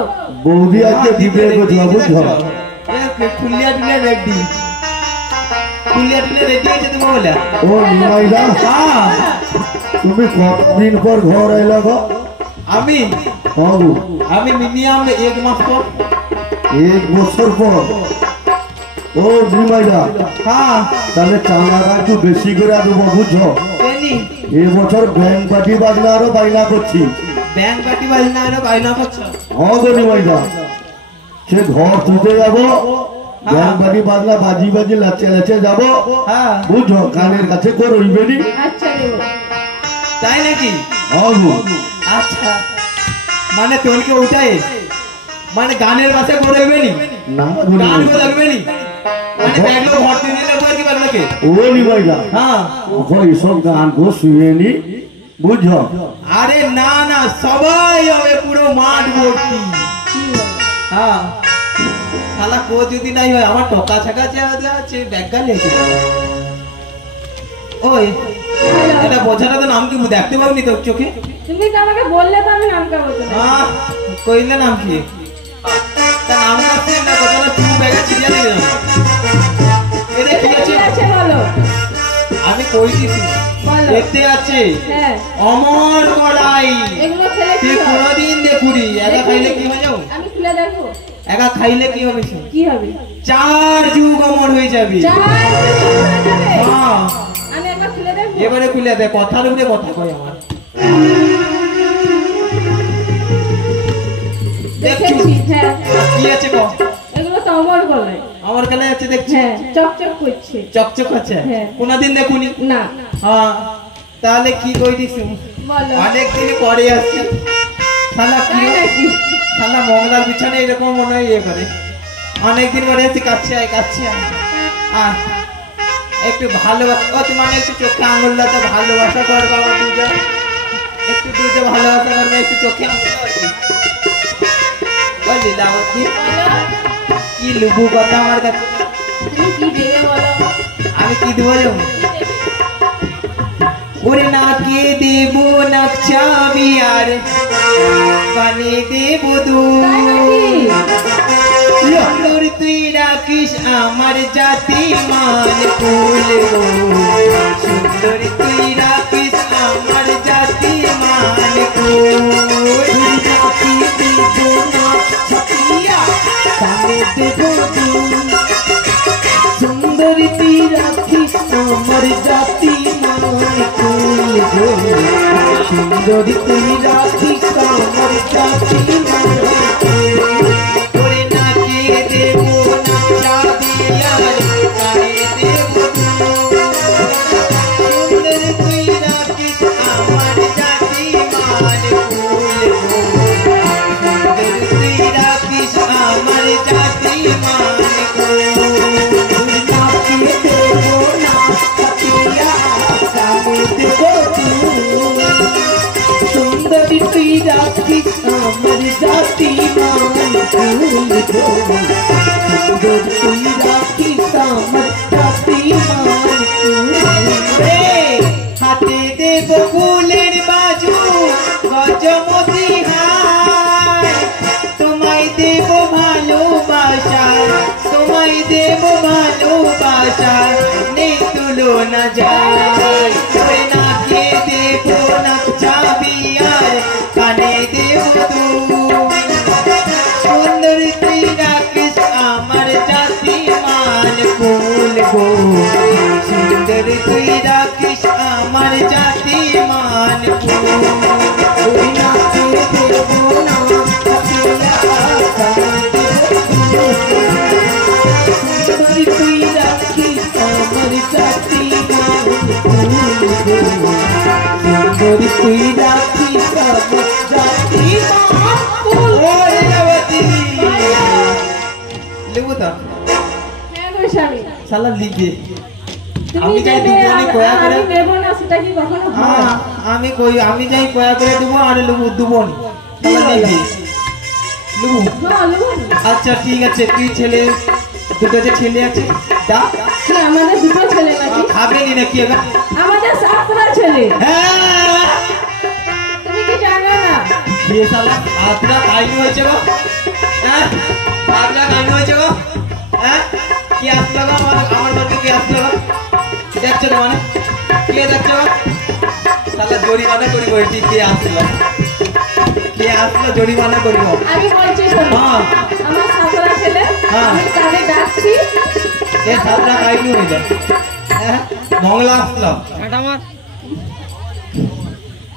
বৌদি আজকে দিবে গো বুঝো ফুলিয়া টুলিয়া রেডি, ফুলিয়া টুলিয়া রেডি আছে তুমি বলে। ও নিমাইদা হ্যাঁ তুমি কতদিন পর ঘর আইলা গো? আমি হ্যাঁ গো আমি মিনিমাম 1 মাস পর। 1 বছর পর। ও নিমাইদা হ্যাঁ তাহলে চানাটা একটু বেশি করে দেবো বুঝো। কেনি এবছর ব্যাংক পার্টি বাজনা আরো বাইনা করছি। ব্যাংক কাটি বাজনা আর বাইনা করছো? হ্যাঁ গো নিমাইদা সে ঘর তুলতে যাবো, ব্যাংক পার্টি বাজনা বাজি বাজি লাচে লাচে যাবো হ্যাঁ বুঝো, কানের কাছে করে রইবেনি। আচ্ছা দেবো। তাই নাকি? হ্যাঁ গো আচ্ছা মানে তোরকে ওটাই মানে গানের বাসে করবে নি, না গান লাগবে নি? মানে ব্যাগলো ভর্তি দিলে আর কি ব্যাগলোকে ও নিবাইলা হ্যাঁ ওই সব গান গো শুয়ে নি বুঝছো আরে না না সবাই হবে পুরো মাঠ ভর্তি হ্যাঁ শালা কো যদি নাই হয় আমার টকা ছাকা আছে ব্যাগটা লেগে ওই এটা বোঝাটা তো নাম কি দেখতে পাবনি তোর চোখে তুমি তো আমাকে বললে তো আমি নামটা বলতে পারি। হ্যাঁ কইলে নাম কি তা নাম কাছে না কথা তুই ব্যাগে ছিড়িয়া দিবে না এরে ঠিক আছে ঠিক আছে বলো। আমি কই দিছি বলো। দেখতে আছে হ্যাঁ অমর কড়াই এগুলো খেলে কি তুই হবে? কোনদিন দেখুরি একা খাইলে কি হয়ে যাও আমি খুলে দেখো একা খাইলে কি হবে শুন? কি হবে। 4 যুগ অমর হয়ে যাবে চার যুগ হয়ে যাবে? হ্যাঁ আমি একবার খুলে দেখবো। এবারে খুলে দে কথার উপরে কথা কই আমার দেখছি দেখেছি হ্যাঁ কি আছে কো এগুলো তো অমর বলে। আমার কানে আছে দেখছি হ্যাঁ চকচক করছে। চকচক আছে হ্যাঁ। কোনদিন দেখুনি না হ্যাঁ তাহলে কি কই দিছি বলো। অনেক দিন পরে আসছে শালা কি তাই নাকি? শালা মঙ্গলার পিছনে এরকম মনে হয় ইয়ে করে অনেকদিন পরে এসে কাছে আয় আর একটু ভালোবাসা ও তোমার একটু চোখে আঙুল দাও ভালোবাসা কর বাবা দুজন একটু দুজন ভালোবাসা করবে একটু চোখে আঙুল দাও বলি লাবতী বলো। কি লুবু কথা আমার কাছে তুমি কি দেবে বলো। আমি কি দেবো জানো? ওরে নাকে দেব নকশা বিয়ার কানে দেব তাই নাকি? সুন্দর তুই রাখিস আমার জাতি মান কুল গো সুন্দর তুই রাখিস আমার জাতি মান কুল নাকি দেব নকশা বিয়ার কানে দেব সুন্দর তুই রাখিস আমার জাতি মান কুল গো সুন্দর তুই রাখিস আমার জাতি মান ওরে নাকে দেব নকশা বিয়ার কানে দেব সুন্দর তুই রাখিস আমার জাতি মান কুল গো সুন্দর তুই রাখিস আমার জাতি মান কুল সুন্দরী তুই রাখিস আমার জাতি মান কুল গো সুন্দর তুই রাখিস আমার জাতি মান কুল হাতে দেব ফুলের বাজু গজমতি হার তোমায় দেব ভালোবাসা তোমায় দেব ভালোবাসা নেই তুলনা যায় ওরে নাকে দেব নকশা বিয়ার কানে দেব সুন্দর তুই রাখিস আমার জাতি মান কুল গো সুন্দর তুই রাখিস আমার জাতি মান কুল ওরে নাকে দেব নকশা বিয়ার কানে সুন্দর তুই রাখিস আমার জাতি মান কুল গো সুন্দর তুই রাখিস আমার জাতি মান কুল ওরে লাবতী লিখো তো হ্যাঁ গো স্বামী। শালা লিখে তুমি আমি যাই দেবে, দুপুরে কয়া করে আমি দেবো না সেটা কি কখনো হয়? হ্যাঁ আমি যাই কয়া করে দেবো আর লিখু দেবো না শালা লিখে লিখু না, লিখো না। আচ্ছা ঠিক আছে তুই ছেলে দুটো যে ছেলে আছে দা কি আমাদের দুটো ছেলে নাকি? খাবে নি নাকি এবার আমাদের 7টা ছেলে। হ্যাঁ তুমি কি জানো না? ये साला आपला काय হয়েছে গো হ্যাঁ आपला काय হয়েছে গো হ্যাঁ কি আসলো গো আমার বাড়িতে কি আসলো গো দেখছো না মানে কে দেখছো সালা জরিমানা করিব এটি কে আসলো জরিমানা করিব আমি বলছি শোনো। হ্যাঁ আমার 7টা ছেলে। হ্যাঁ। আমি তাদের ডাকছি। এ সাতটা কাইনি হয়ে যায় হ্যাঁ মংলা আসলো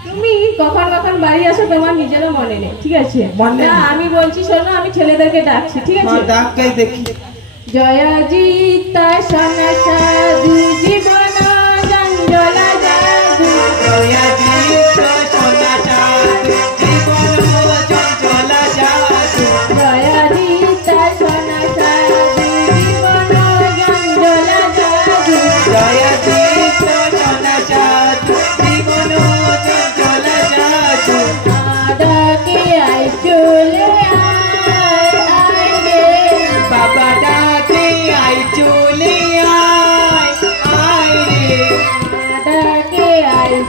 তুমি কখন কখন বাড়ি আসো তোমার নিজেরও মনে নেই, ঠিক আছে? মনে নেই। না, আমি বলছি শোনো, আমি ছেলেদেরকে ডাকছি, ঠিক আছে? হ্যাঁ ডাক কে দেখি জয়জিত সনা সাধু জীবন জঞ্জলা জাদু জয়া জিত সোনা চাঁদ জীবন চঞ্চলা জাদু জয়জিত সনা সাধু জীবন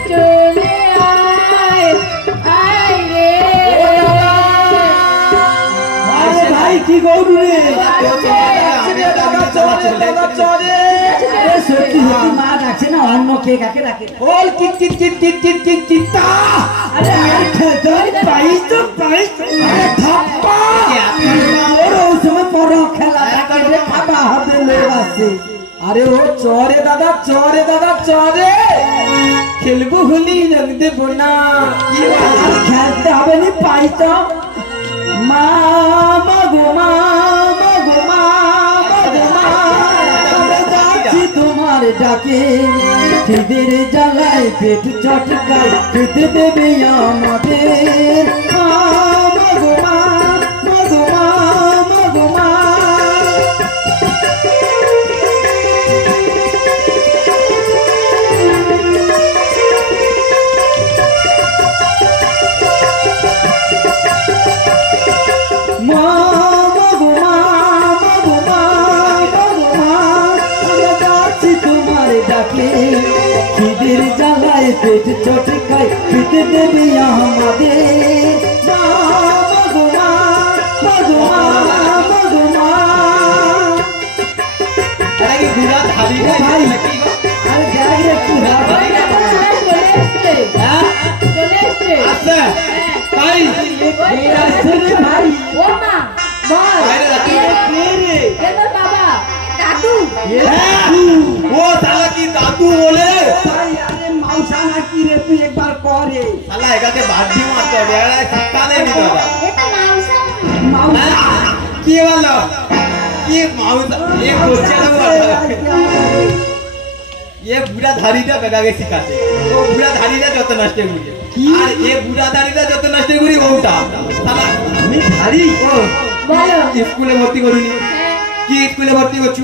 চলে আয় আয় রে আরে ভাই কি গৌরু রে দাদা চরে দাদা চরে আরে সত্যি সত্যি মা ডাকছে না অন্য কে কাকে ডাকে বল কিট কিট কিট কিট কিট কিট কিটা আরে আর খেতে পাইস তো পাইস আরে থাপ্পা ওর ওই সময় বড় খেলা দেখে খাবা হবে লোক আছে আরে ও চরে দাদা চরে খেলবো হলি রং দেবো না কি আর খেলতে হবে নি পাইস তো মা গো মা গো মা গো মা আমরা যাচ্ছি তোমার ডাকে খিদের জ্বালায় পেট চটকায় খেতে দেবে আমাদের মা গো মা গো মা গো মা খিদের জ্বালায় পেট চটকায় খেতে দেবে আমাদের আরে কি ঘোড়া ধারি না নাকি আরে দেখ রে কি হয় হ্যাঁ চলে এসছে আচ্ছা তাই এই আসছে রে ভাই ও মা বল বাইরে রাখি কে রে এ তোর বাবা দাদু ও শালা কি দাদু বলে ভাই আরে মাউসা না কি রে তুই একবার করে শালা এটাকে বাদ দিয়ে মারতে হবে এরা কানে নি দাদা এটা মাউসা মাউসা কি বলো কি মাউসা ये कोचे ना ये बुढ़ा धारीटा বেগাগে শিখাছে ও বুড়া ধারিটা যত নষ্ট করি আর এ বুড়া ধারিটা যত নষ্ট করি ওটা শালা আমি ভারী ও বলো স্কুলে ভর্তি করিনি কি স্কুলে ভর্তি করছু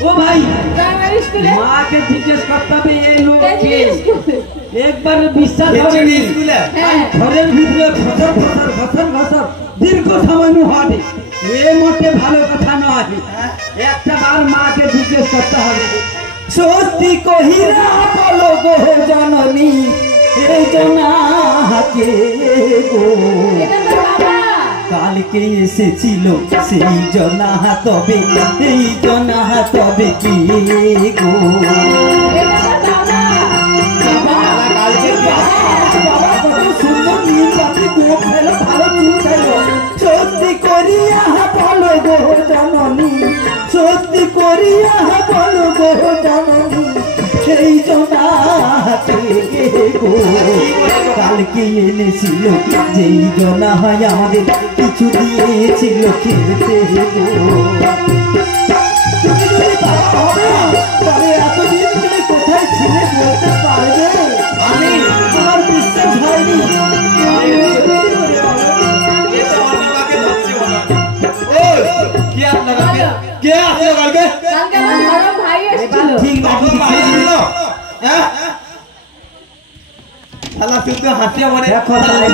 ও ভাই প্রাইমারি স্কুলে মাকে জিজ্ঞেস করতে হবে এই লোক কে কেজি স্কুলে একবার বিশ্বাস কেচি করেনি স্কুলে হ্যাঁ ঘরের ভিতরে ফসর দীর্ঘ সময় হবে এ মোটে ভালো কথা নয় একটা বার মাকে জিজ্ঞেস করতে হবে সত্যি কহিরা বলো গো জননী এই জনাকে গো এটা তোর বাবা কালকে এসেছিল সেই জনা তবে এই জনা তবে কি গো এটা তোর বাবা কালকে বাবা কত সুন্দর নীল পাখি গোপ খেলো ভালো চুল খেলো সত্যি করিয়া বলো গো জননী সত্যি করিয়া বলো গো জননী সেই জনাকে গো কালকে এনেছিল যেই জনা হয় আমাদের কিছু দিয়েছিল খেতে গো তুমি যদি বাবা হবে তবে এতদিন তুমি কোথায় ছিলে বলতে পারবে আমি আমার বিশ্বাস হয়নি এটা অন্যভাবে ধরছে মনে ও কি আপনারা কে আসলে কালকে কালকে আমার ধরম ভাই এসেছিল ঠিক তখন বাড়ি ছিল হ্যাঁ শালা শুধু হাসিয়া মনে দেখো তাহলে।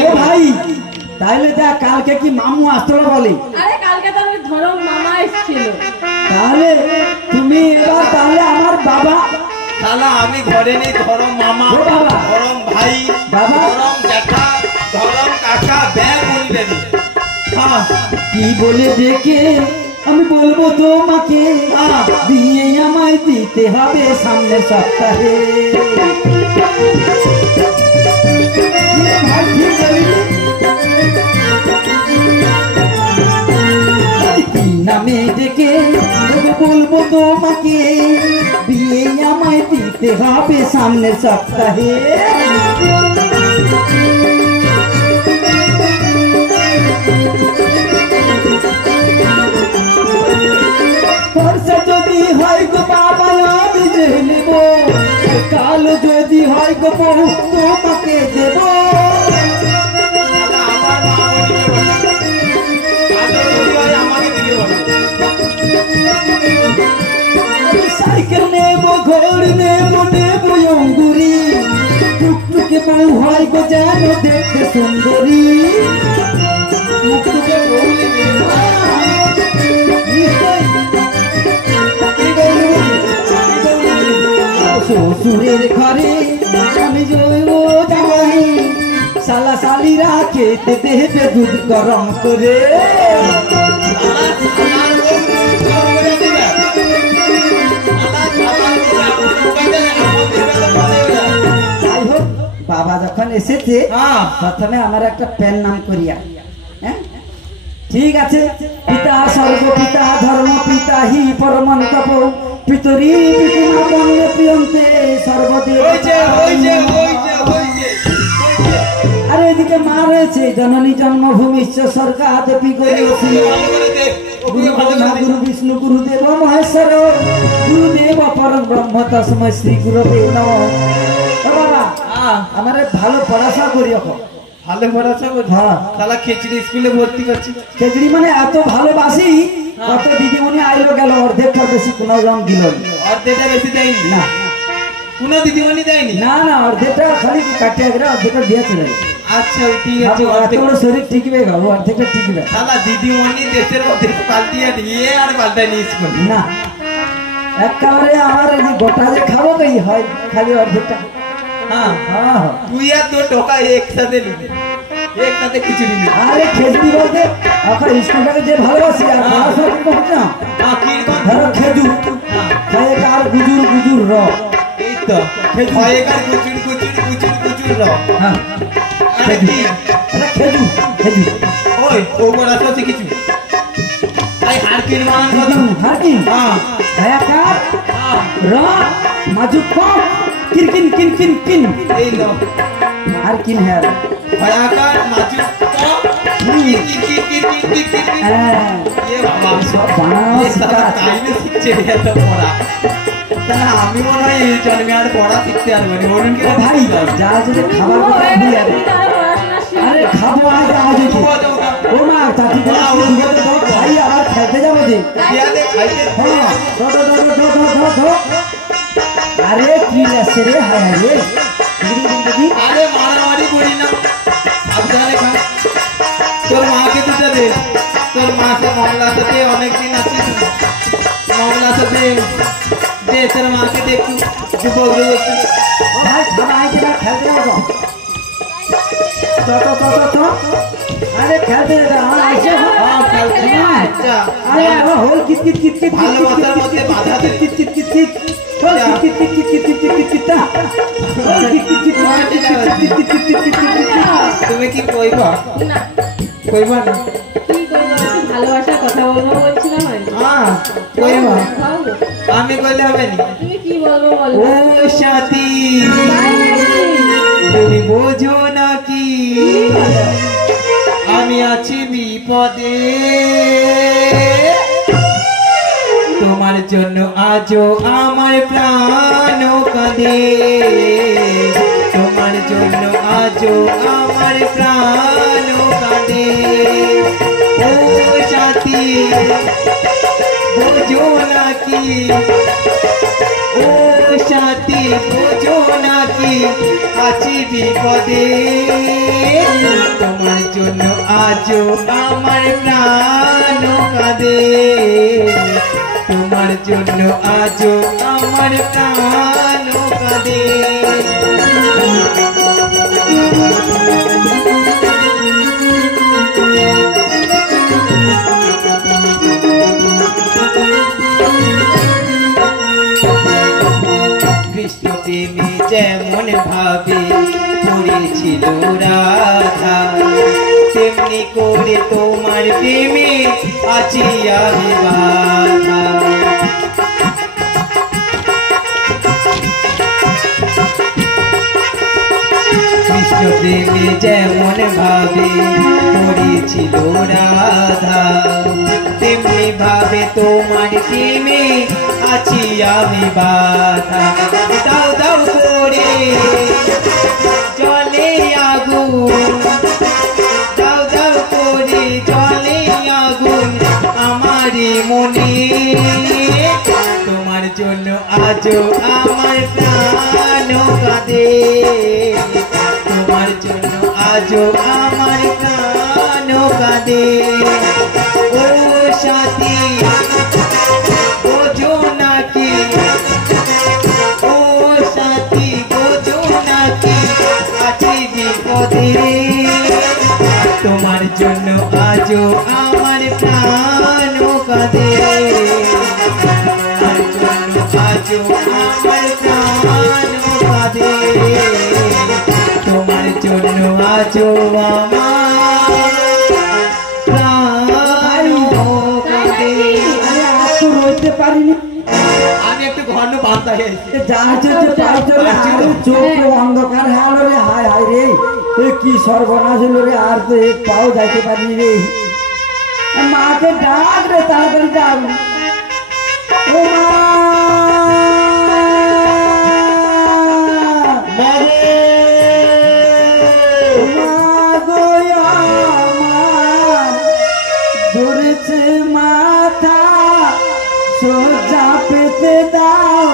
ও ভাই তাইলে দেখ কালকে কি মামু আসলো বলে আরে কালকে তো আমার ধরম মামা এসেছিল তাহলে তুমি এবার তাহলে আমার বাবা শালা আমি ঘরে নেই ধরম মামা ও বাবা। ধরম ভাই বাবা। ধরম জ্যাঠা ধরম কাকা ব্যাগ বলবে হ্যাঁ কি বলে ডেকে আমি বলবো তোমাকে বিয়ে আমায় দিতে হবে সামনের সপ্তাহে ভাই, ঠিক বলিনি? কি নামে ডেকে বলবো তোমাকে বিয়ে আমায় দিতে হবে সামনের সপ্তাহে বর্ষা যদি হয় গো বাবা আমি যে নেব কাল যদি হয় গো বউ তোমাকে দেব শালা আমার মা আমাকে দিতে বলে সাইকেল নেব ঘর নেব নেব অঙ্গুরি টুকটুকে বউ হয় গো যেন দেখতে সুন্দরী মুখটুকে বউ নেবে নিশ্চয়। শ্বশুরের ঘরে আমি জৈব জামাই শালা শালিরা খেতে দেবে দুধ গরম করে। যাই হোক বাবা যখন এসেছে প্রথমে আমার একটা প্যান নাম করিয়া, হ্যাঁ ঠিক আছে। পিতা সর্বপিতা ধর্ম পিতা হি পরমন্তপ পিতরি পিতুমা বন্য প্রিয়ন্তে সর্বদেব। আরে এদিকে মা রয়েছে জননী জন্মভূমি স্বর্গা দেবী গরিয়সী গুরু ব্রহ্মা গুরু বিষ্ণু গুরুদেব মহেশ্বর গুরুদেব পরম ব্রহ্ম তস্মৈ শ্রী গুরুদেব নমঃ। বাবা আমার ভালো পড়াশোনা করি এখন। ভালো পড়াশোনা করছি। হ্যাঁ শালা খিচড়ি স্কুলে ভর্তি করছি। খেজড়ি মানে এত ভালোবাসি কত দিদিমণি আইলো গেল অর্ধেকটা বেশি কোনো রং দিল অর্ধেকটা বেশি দেয়নি না কোনো দিদিমণি দেয়নি। না না অর্ধেকটা খালি কাটিয়া গেলে অর্ধেকটা দিয়েছিল। আচ্ছা ঠিক আছে। এত বড় শরীর টিকবে গা ও অর্ধেকটা টিকবে শালা দিদিমণি দেশের মধ্যে পাল্টিয়ে দিয়ে আর পাল্টায় নিয়ে স্কুল না। একেবারে আমার এই যে গোটা যে খাবো কই হয় খালি অর্ধেকটা। হ্যাঁ হ্যাঁ তুই আর তোর টোকা একসাথে নিবি একসাথে খিচুড়ি নিবি। আরে খেজুরি বলতে এখন স্কুলটাকে যে ভালোবাসি আর পড়াশোনা কি করছি না কিরকম ধরো খেজুর খেয়ে আর গুজুর গুজুর র এই তো ভয়েকার কুচুর কুচুর কুচুর কুচুর র। হ্যাঁ আরে কি এটা খেজুর খেজুর ওই ও পড়াশোনা শিখেছি তাই হার কিনমান কত। হাঁটি হ্যাঁ ভায়াকার হ্যাঁ র মাজু কম কিরকিন কিন কিন কিন এই লো আর কিন হ্যাঁ ভয়াকার মাছু কির কির কির কির কির কির কির। হ্যাঁ এ বাবা সব বানানো এ শিখা সারা আছে। কাইলে শিখছে এত পড়া। তাহলে আমি মনে হয় এই জন্মে আর পড়া শিখতে পারবো না। ওরকম কি ভাই যা যদি খাবার কথা ভুলে যাবে আরে খাবো আজ আজ ও মা চাচি খাই আবার খেলতে যাবো যে ইয়ালে খাইতে হ্যাঁ ধো ধো ধো ধো ধো ধো ধো আরে কি লাগছে রে হায় হায় রে দেখি আরে মারামারি করি না সাবধানে খা। তোর মাকে দুটো দে। তোর মাকে মামলার সাথে অনেকদিন আছিস মামলার সাথে দে তোর মাকে দে একটু যুবক ও ভাই খাবা আইতে না খেলতে যাবো তো তো তো তো তো আরে খেলতে যা আমার আইছে হ্যাঁ খেলতে আচ্ছা আরে ও হোল কিট কিট কিট কিট ভালোবাসার মধ্যে বাধা দে। কিট কিট কিট কিট হোল কিট কিট কিট কিট কিট কিট কিট কিট হোল কিট কিট কিট কিট কিট কিট কিট কিট কিট তুমি কি কইবা না কইবা না কি করবো একটু ভালোবাসার কথা বলবো বলছিলাম আর কি। হ্যাঁ কইবা বলো। আমি কইলে হবে না। তুমি কি বলবো বলো ও সাথী তাই নাকি? তুমি বোঝো নাকি আমি আছি বিপদে তোমার জন্য আজও আমার প্রাণ কাঁদে তোমার জন্য আজও আমার প্রাণ কাঁদে ও সাথী বোঝো নাকি ও সাথী বোঝো নাকি আছি বিপদে তোমার জন্য আজও আমার প্রাণ কাঁদে তোমার জন্য আজও আমার প্রাণ কাঁদে কৃষ্ণ প্রেমী যেমন ভাবে পড়েছিল রাধা তেমনি করে তোমার প্রেমে আছি আমি বাধা কৃষ্ণ প্রেমে যেমন ভাবে পড়েছিল রাধা তেমনি ভাবে তোমার প্রেমে আছি আমি বাধা দাও দাও করে জলে আগুন দাও দাও করে জলে আগুন আমারই মনে তোমার জন্য আজও আমার প্রাণ কাঁদে তোমার জন্য আজও আমার প্রাণ কাঁদে ও সাথী বোঝো নাকি ও আজো আমার প্রাণ কাঁদে আজো আমার প্রাণ কাঁদে তোমার জন্য আজো আমার প্রাণ কাঁদে আরে আর তো রইতে পারিনি। আমি একটু ঘন বার্তা জানছে যে পাই চলে আর চোখ অন্ধকার হলো রে, হায় হায় রে, এ কি সর্বনাশ হলো রে, আর তো এক পাও যাইতে পারিনি রে। মাকে ডাক রে, তাড়াতাড়ি ডাক। ও মা, ও মা গো আমার ধরেছে মাথা, সোজা পেতে দাও,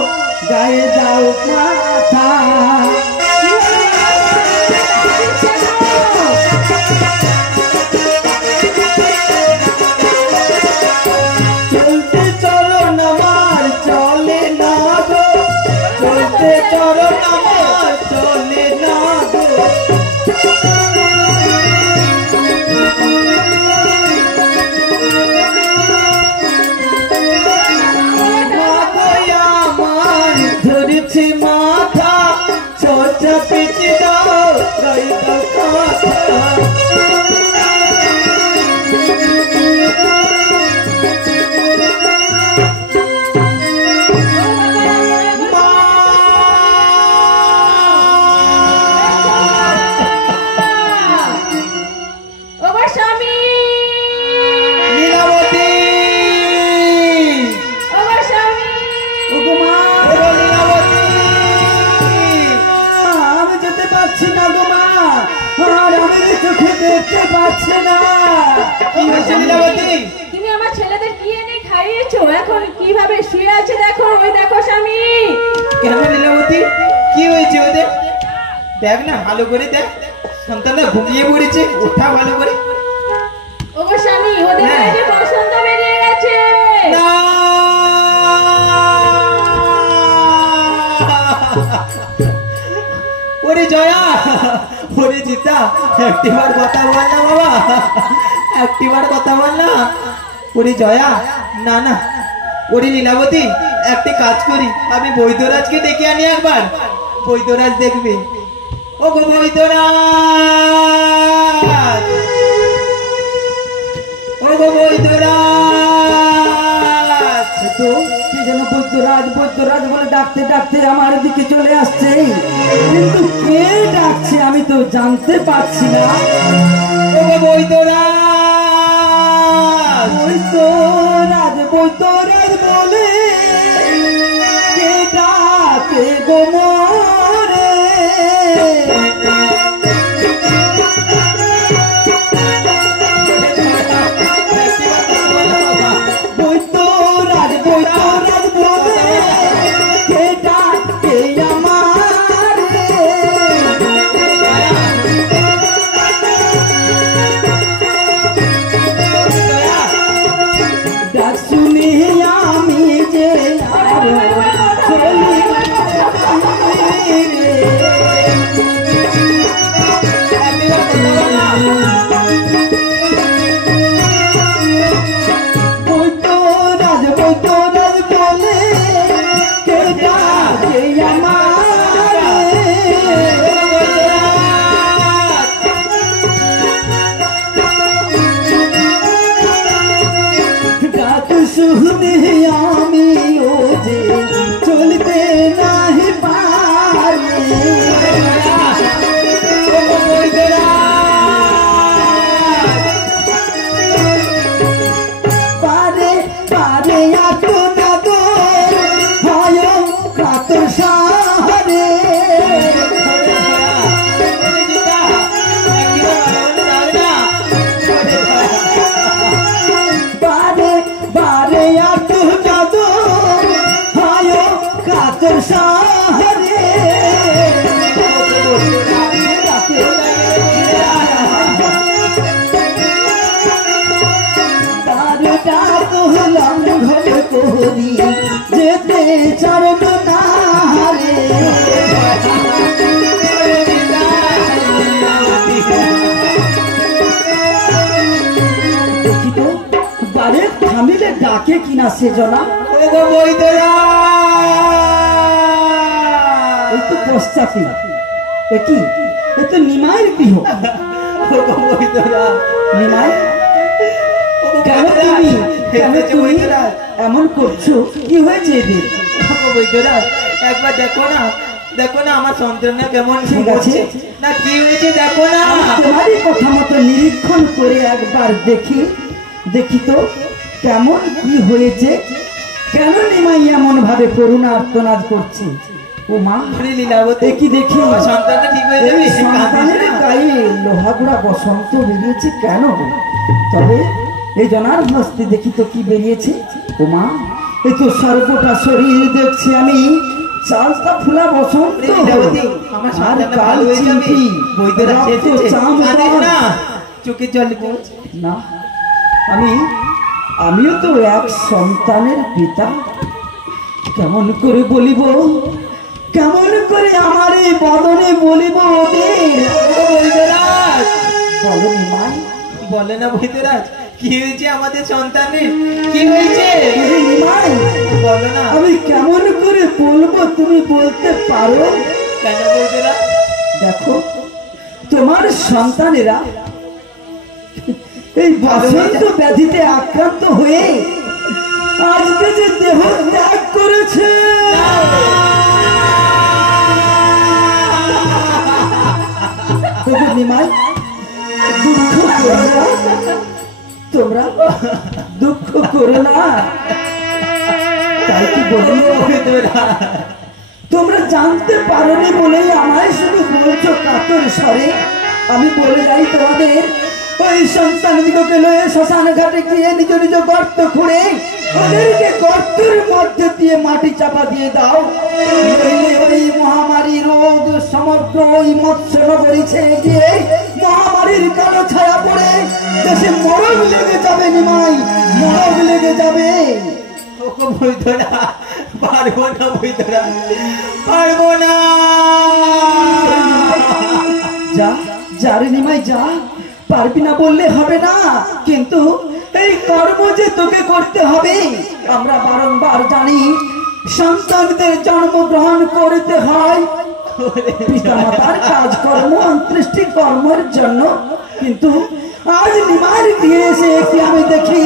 গায়ে দাও মাথা। চলতে চরণ আমার চলে না গো, চলতে চরণ আমার চলে না গো। আমার ধরেছে মাথা, সোজা পেতে দাও, গায়ে দাও মাথা। ও গো স্বামী, লীলাবতী ও গো স্বামী, ওগো লীলাবতী আমি যেতে পারছি না গো মা, আর আমি চোখে দেখতে পাচ্ছি না। কি হয়েছে লীলাবতী? তুমি আমার ছেলেদের কি এনে খাইয়েছো, এখন কিভাবে শুয়ে আছে দেখো, ওই দেখো স্বামী। কেন লীলাবতী কি হয়েছে ওদের? দেখ না ভালো করে দেখ, সন্তানরা ঘুমিয়ে পড়েছে, ওঠা ভালো করে। ও গো স্বামী, ওদের হ্যাঁ। বাইরে বসন্ত বেরিয়ে গেছে। না! ওরে জয়া, ওরে জিতা, একটিবার কথা বল না বাবা, একটিবার কথা বল না। ওরে জয়া, না না, ওরে লীলাবতী, একটি কাজ করি, আমি বৈদ্যরাজকে ডেকে আনি একবার, বৈদ্যরাজ দেখবে। ও গো বৈদ্যরাজ, ও গো বৈদ্যরাজ। তো কি যেন বৈদ্যরাজ বৈদ্যরাজ বলে ডাকতে ডাকতে আমার দিকে চলে আসছে, কিন্তু কে ডাকছে আমি তো জানতে পারছি না। ও গো বৈদ্যরাজ, বৈদ্যরাজ বৈদ্যরাজ বলে কে ডাকে গো মোরে। বৈদ্যরাজ বৈদ্যরাজ বলে কে ডাকে আমারে। ডাক শুনে আমি যে আর চলি রে। বৈদ্যরাজ বৈদ্যরাজ বলে কে ডাকে আমারে। ডাক শুনে আমি ও যে চলতে নাহি পারি। পারে পারে আতো না গো হয় কাতর সাহারে। বারে বারে আতো না গো হয় কাতর সাহারে। না সে জনা? ওগো বৈদ্যরা এই তো পশ্চাতে, এ কি? এ তো নিমাইয়ের গৃহ। ওগো বৈদ্যরা নিমাই, ওগো কেন তুমি এমন করছো? কি হয়েছে এদের? ওগো বৈদ্যরা একবার দেখো না, দেখো না আমার সন্তানরা কেমন ঠিক আছে। ঘুমোচ্ছে। না কি হয়েছে দেখো না। তোমারই কথা মতো নিরীক্ষণ করে একবার দেখি, দেখি তো কেমন কি হয়েছে। কেন নিমাই এমন ভাবে করুণা আর্তনাদ করছে? ও মা, আরে লীলাবতী, এ কি দেখি? আমার সন্তানটা ঠিক হয়ে যাবে। এই সন্তানের গায়ে লোহাগুড়া বসন্ত বেরিয়েছে কেন? তবে এই জনার হস্তে দেখি তো কি বেরিয়েছে। ও মা, এ তো সর্বটা শরীর দেখছি আমি চালটা ফুলা বসন্ত। আরে লীলাবতী, আমার আর সন্তানটা কাল ভালো হয়ে যাবে। চিমটি, বৈদ্যরা রক্ত এসেছে। চামড়া। কাঁদিস না, চোখে জল পড়ছে। না, আমিও তো এক সন্তানের পিতা। কেমন করে বলিব, কেমন করে আমার এই বদনে বলিব ওদের? ওগো বৈদ্যরাজ, বলো নিমাই, বলে না বৈদ্যরাজ কি হয়েছে আমাদের সন্তানের? কি হয়েছে ওরে নিমাই, বলো না। আমি কেমন করে বলবো, তুমি বলতে পারো? কেন বৈদ্যরাজ? দেখো, তোমার সন্তানেরা এই বসন্ত ব্যাধিতে আক্রান্ত হয়ে আজকে যে দেহ ত্যাগ করেছে। ওগো নিমাই, দুঃখ করো না, তোমরা দুঃখ করো না। তাই কি বলি, বৈদ্যরাজ, তোমরা জানতে পারোনি বলেই আমায় শুধু বলছো কাতর স্বরে। আমি বলে যাই তোমাদের, ওই সন্তান দিগকে লয়ে শ্মশান ঘাটে গিয়ে নিজ নিজ গর্ত খুঁড়ে ওদেরকে গর্তের মধ্যে দিয়ে মাটি চাপা দিয়ে দাও। নইলে ওই মহামারী রোগ সমগ্র ওই মৎস্য নগরী ছেড়ে গিয়ে মহামারীর কালো ছায়া পড়ে দেশে মরণ লেগে যাবে। নিমাই, মরণ লেগে যাবে। ওগো বৈদ্যরাজ, পারবো না বৈদ্যরাজ, পারবো না। যা যা রে নিমাই, যা। পারবি না বললে হবে না, কিন্তু এই কর্ম যে তোকে করতে হবে। আমরা বারংবার জানি সন্তানদের জন্মগ্রহণ করতে হয় পিতামাতার কাজকর্ম অন্ত্যেষ্টি কর্মের জন্য, কিন্তু আজ নিমাইয়ের দিয়ে এসে কি আমি দেখি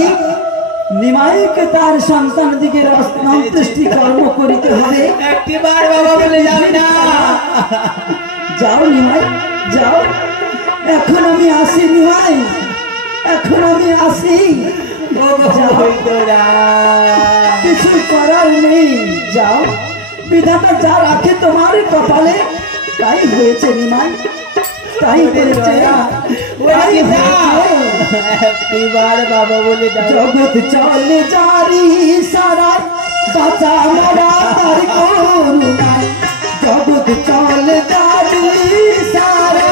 নিমাইকে তার সন্তান দিকে অন্ত্যেষ্টি কর্ম করিতে হবে। একটিবার বাবা বলে যাবি না। যাও নিমাই, যাও। এখন আমি আসি নিমাই, এখন আমি আসি। ওগো যাও, বৈদ্যরাজ, কিছু করার নেই। যাও, বিধাতা যা রাখে তোমার কপালে তাই হয়েছে নিমাই, তাই হয়েছে, তাই হয়েছে। একটিবার বাবা বলে যাও। জগৎ চলে জারি সারা বাঁচা মরা তার করুণায়। জগৎ চলে জারি সারা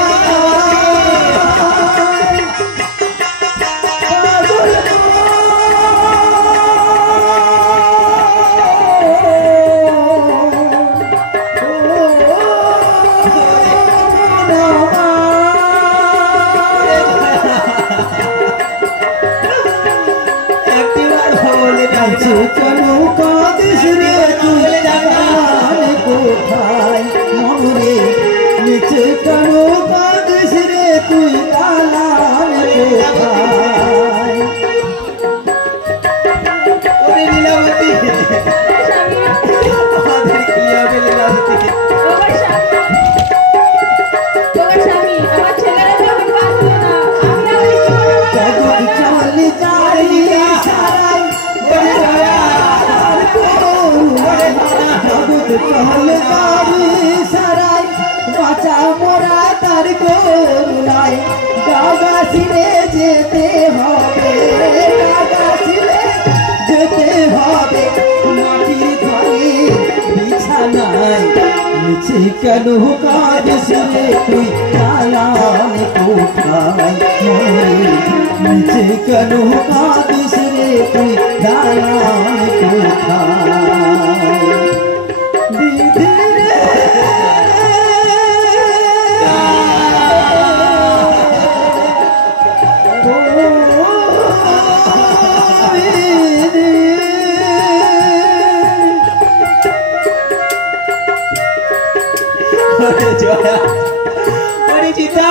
একটিবার বাবা বলে যাও। কেন কাঁদিস রে তুই দালান কোথায় মনরে? নিচে কেন কাঁদিস রে তুই দালান কোথায়? ওরে লীলাবতী, আমাদের কি হবে লীলাবতী? জগৎ চলে যারি সারাই জগৎ চলে যারি সারাই বাঁচা মোরা তার করুণায়। দাদা ছিঁড়ে যেতে হবে, দাদা ছিঁড়ে যেতে হবে মাটির ঘরে বিছানায়। নিচে কেন কাঁদিস রে তুই দালান কোথায় মরে? নিচে কেন কাঁদিস রে তুই দালান কোথায়? বিধি রে, ও বিধি জয়া ওরে চিতা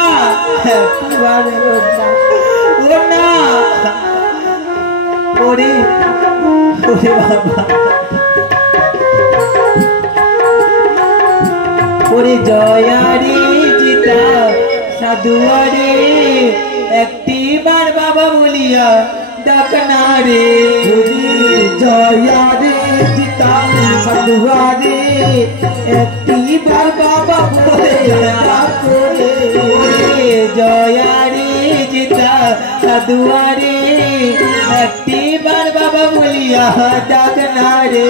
একবার ওর না ওরে ওরে বাবা ওরে জয়া রে চিতা সাধুয়ারে একটি বার বাবা বলিয়া ডাকনা রে জয়া রে জিতা সাধুয়া রে একটি বার বাবা বলে ডাকো রে। ওরে জয়া রে চিতা সাধুয়ারে একটি বার বাবা বলিয়া ডাকনা রে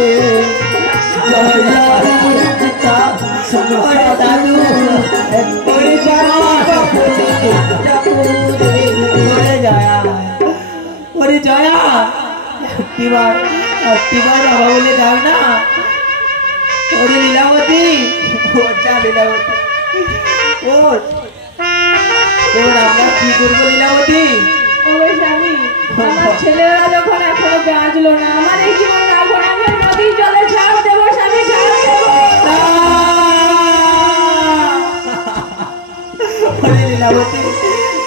জয়া রে জিতা ওরে দাদু একটি বার বাবা বলে ডাকো রে। ওরে জয়া ওরে জয়া একটিবার বাবা বলে ডাক না ওরে লীলাবতী ওটা লীলাবতী ওর এবার আমরা কি করবো লীলাবতী ওই স্বামী আমার ছেলেরা যখন এখনো বাঁচলো না আমার এই জীবন রাখবো না, আমি ওই নদীর জলে ঝাঁপ দেবো স্বামী, ঝাঁপ দেবো। ওরে লীলাবতী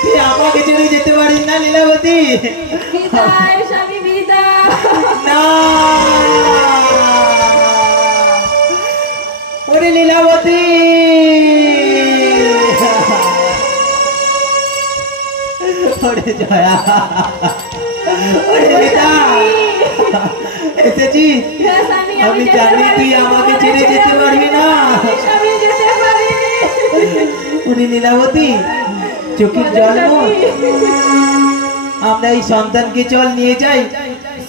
তুই আমাকে ছেড়ে যেতে পারিস না লীলাবতী বিদায় স্বামী, বিদায়। না ওরে লীলাবতী ওরে জয়া ওরে লীলা এসেছিস হ্যাঁ স্বামী, আমি যেতে জানি পারিনি, তুই আমাকে তোমার ছেড়ে যেতে পারবি না স্বামী, যেতে পারিনি। ওরে লীলাবতী চোখের জল মোর আমরা এই সন্তানকে চল নিয়ে যাই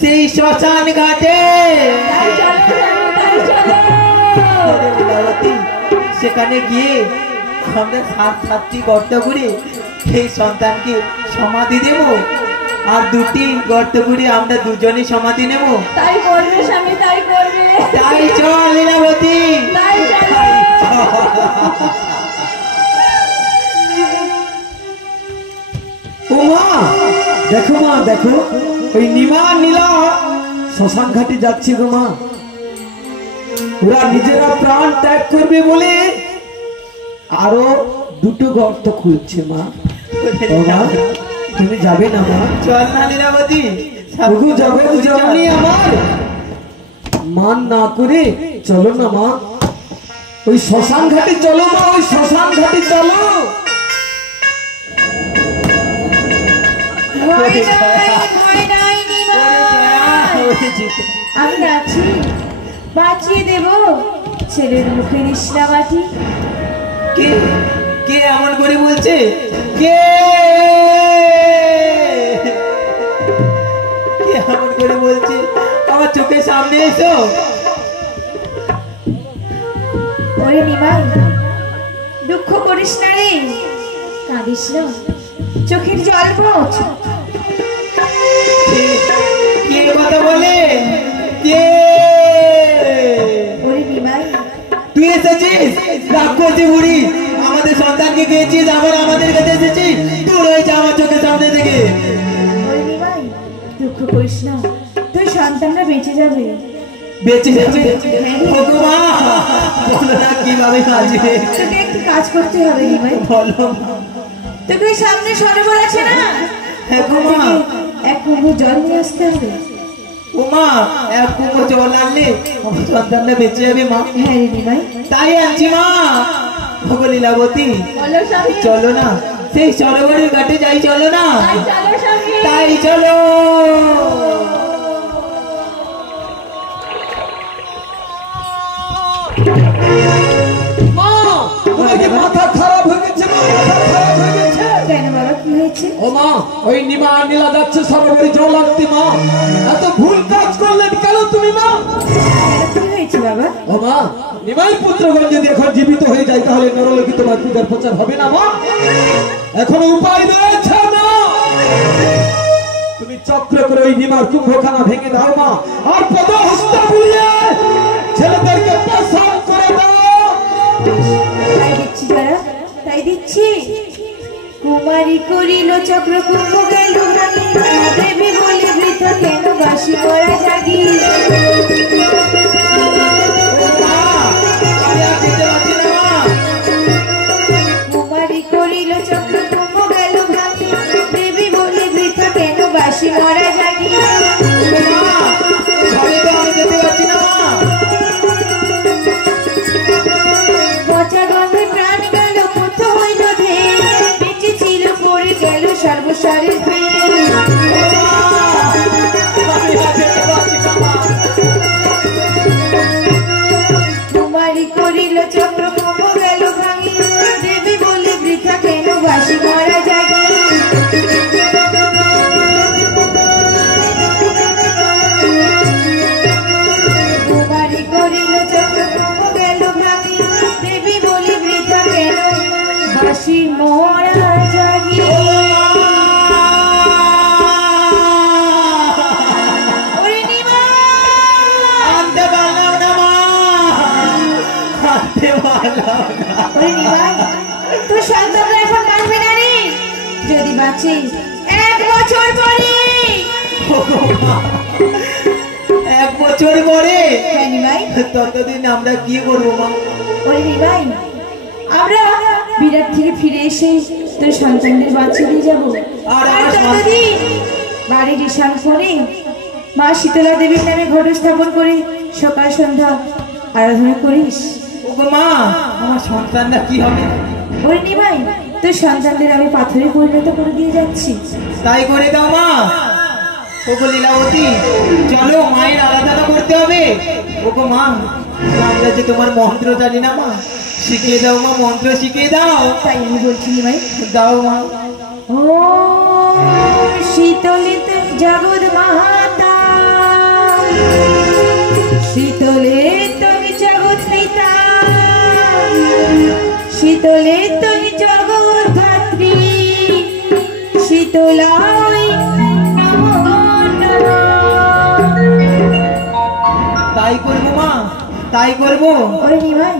সেই শ্মশান ঘাটে তাই চলো স্বামী, তাই চলো। ওরে লীলাবতী সেখানে গিয়ে আমরা সাতটি গর্ত করে সেই সন্তানকে সমাধি দেব আর দুটি গর্ত করে আমরা দুজনে সমাধি নেব তাই করবে স্বামী, তাই করবে। তাই চল লীলাবতী তাই চলো। ও মা দেখো মা দেখো ওই নিমা নীলা শ্মশান ঘাটে যাচ্ছে গো মা। ওরা নিজেরা প্রাণ ত্যাগ করবে বলে আরো দুটো গর্ত খুলছে মা। ও মা তুমি যাবে না মা? চল না লীলাবতী ওগো যাবে তো যাবনি আমার মান না করে চলো না মা, ওই শ্মশান ঘাটে চলো মা, ওই শ্মশান ঘাটে চলো। ভয় নাই, ভয় নাই, নিমাই। আমি আছি, বাঁচিয়ে দেব ছেলের মুখের ইসলামাটি। কে কে এমন করে বলছে কে কে এমন করে বলছে আমার চোখের সামনে এসো ওরে নিমাই, দুঃখ করিস না রে, কাঁদিস না, চোখের জল মোছ। কে কথা বলে কে ওরে নিমাই, তুই এসেছিস রাক্ষসী বুড়ি আমাদের সন্তানকে গিয়েছিস আবার আমাদের কাছে এসেছিস দূর হয়েছে আমার চোখের সামনে থেকে ওরে নিমাই, দুঃখ করিস না, তুই সন্তানরা বেঁচে যাবে। বেঁচে যাবে ভগবান বলো না কিভাবে বাঁচবে তোকে একটু কাজ করতে হবে নিমাই। বলো তোকে ওই সামনে সরোবর আছে না, হ্যাঁ গো মা। এক কুমু জল নিয়ে আসতে হবে। ওমা এক কুমো জল আনলে আমার সন্তানটা বেঁচে যাবে মা হ্যাঁ রে নিমাই, তাই আনছি মা ভগো লীলাবতী বলো স্বামী, চলো না সেই সরোবরের ঘাটে যাই চলো না তাই চলো স্বামী। তাই চলো মা তোমার কি মাথা খারাপ হয়ে গেছে মা? মাথা খারাপ হয়ে গেছে? কেন বাবা, কি হয়েছে? ও মা ওই নিমা নীলা যাচ্ছে সরোবরে জল আনতে মা, এত ভুল কাজ করলেন কেন তুমি মা? কেন, কি হয়েছে বাবা? ও মা নিমাই পুত্রগণ যদি এখন জীবিত হয়ে যায় তাহলে নরলোকে তোমার পূজার প্রচার হবে না মা? এখনো উপায় রয়েছে মা, তুমি চক্র করে ওই নিমার কুম্ভখানা ভেঙে দাও মা, আর পদহস্ত বুলিয়ে ছেলেদেরকে পাশান করে দাও। তাই দিচ্ছি যারা, তাই দিচ্ছি। কুমারী করিল চক্র কুম্ভ গেল ভাঙি, দেবী বলে বৃত কেন বাসি করা জাগি। মা আমি আর যেতে পারছি না মা বাসি মোরা জাগি ওরে নিমা আনতে পারলাম না মা, আনতে পারলাম না। ওরে নিমা তোর সন্তানরা এখন বাঁচবে না রে, যদি বাঁচে 1 বছর পরে। 1 বছর পরে? হ্যাঁ নিমাই। ততদিন আমরা কি করবো মা? ওরে নিমাই আমরা বিরাট থেকে ফিরে এসে তোর সন্তানদের বাঁচিয়ে দিয়ে যাবো। আর আর আমার ততদিন বাড়ির ঈশান করে মা শীতলা দেবীর নামে ঘট স্থাপন করে সকাল সন্ধ্যা আরাধনা করিস। ওগো মা, আমার সন্তানরা কি হবে? ওরে নিমাই তোর সন্তানদের আমি পাথরে পরিণত করে দিয়ে যাচ্ছি। তাই করে দাও মা। ওগো লীলাবতী, চলো মায়ের আরাধনা করতে হবে। ওগো মা, আমরা যে তোমার মন্ত্র জানি না মা, শিখিয়ে দাও মা, মন্ত্র শিখিয়ে দাও। তাই আমি বলছি নিমাই দাও মা। ও শীতলিত জগৎ মাতা শীতলে তুমি জগৎ পিতা শীতলে তুমি জগৎ ধাত্রী শীতলাই নমো নমঃ। তাই করবো মা, তাই করবো। ওরে নিমাই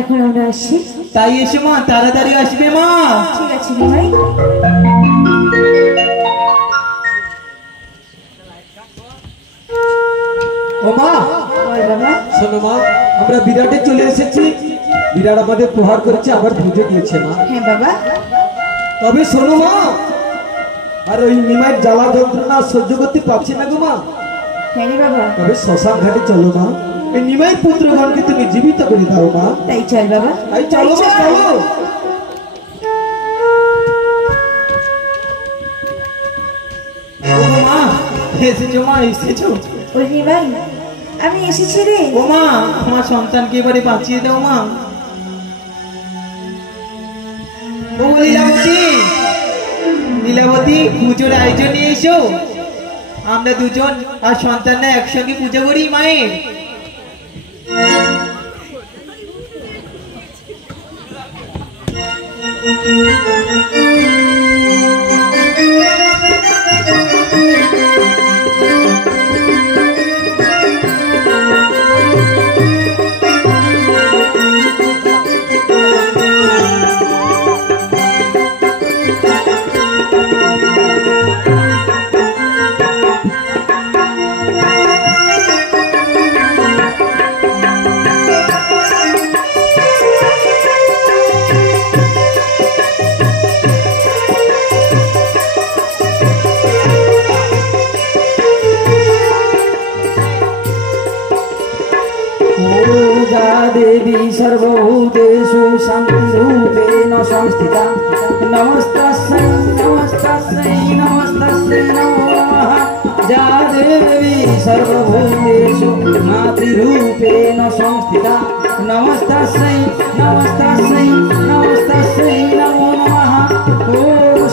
এখন আমরা আসি। তাই এসো মা, তাড়াতাড়ি আসবে মা। ঠিক আছে নিমাই। ও মা, বল বাবা। শোনো মা, আমরা বিরাটে চলে এসেছি। বিরাট আমাদের প্রহার করেছে, আবার পুজো দিয়েছে মা। হ্যাঁ বাবা। তবে শোনো মা, আর ওই নিমাইয়ের জ্বালা যন্ত্রণা সহ্য করতে পারছি না গো মা। হ্যাঁ রে বাবা। তবে শ্মশান ঘাটে চলো মা, এই নিমাইয়ের পুত্রগণকে তুমি জীবিত করে দাও মা। তাই চল বাবা। তাই চলো মা, চলো। ওগো মা, এসেছো মা, এসেছো। ওরে নিমাই আমি এসেছি রে। ও মা, আমার সন্তানকে এবারে বাঁচিয়ে দাও মা। ও লীলাবতী, লীলাবতী, পুজোর আয়োজন নিয়ে এসো। আমরা দুজন আর সন্তানরা একসঙ্গে পুজো করি মায়ের। देवी सर्वभूतेषु शान्तिरूपेण संस्थिता नमस्तस्यै नमस्तस्यै नमस्तस्यै नमो नमः या देवी सर्वभूतेषु मातृरूपेण संस्थिता नमस्तस्यै नमस्तस्यै नमस्तस्यै नमो नमः ॐ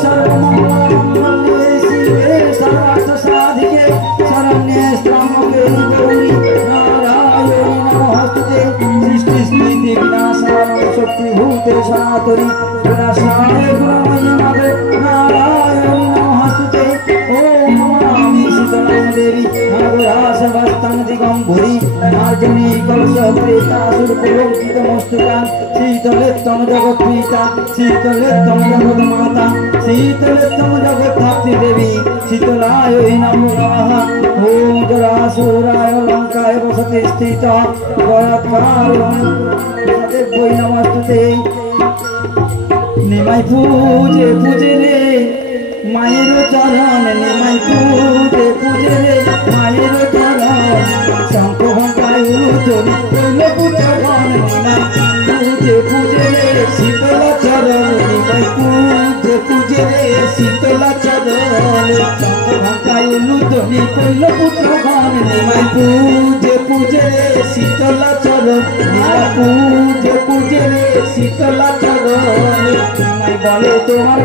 सर्वमङ्गलमङ्गल्ये शिवे सर्वार्थसाधिके शरण्ये त्र्यम्बके गौरी नारायणी नमोस्तुते सृष्टि स्थिति विनाशाय शक्तिभूते सनातनी विनाशाय गुणमयी नमः नारायणी नमोस्तुते ॐ नमामि शीतलां देवी नागराजवस्तं दिगम्बरी मार्जनी कलशप्रेतासुरपुरोहितमस्तुकां शीतले त्वं जगत्पिता शीतले त्वं जगन्माता शीतले त्वं जगद्धात्री देवी शीतलायै नमो नमः ॐ जरासुराय लङ्काय वसति स्थितः गयात्कारुण्यदेव्यै नमस्तुते निमाई पूजे पूजे रे माয়ের চরণ নিমাই पूजे पूजे रे माয়ের চরণ শঙ্খ ঘণ্টায় উলুধ্বনি কইল পুত্রগণ নিমাই पूजे पूजे রে শীতলা চরণ নিমাই पूजे पूजे রে শীতলা চরণ শঙ্খ ঘণ্টায় উলুধ্বনি কইল পুত্রগণ নিমাই पूजे पूजे রে শীতলা চরণ নিমাই पूजे पूजे রে শীতলা চরণ নিমাই বলে তোমার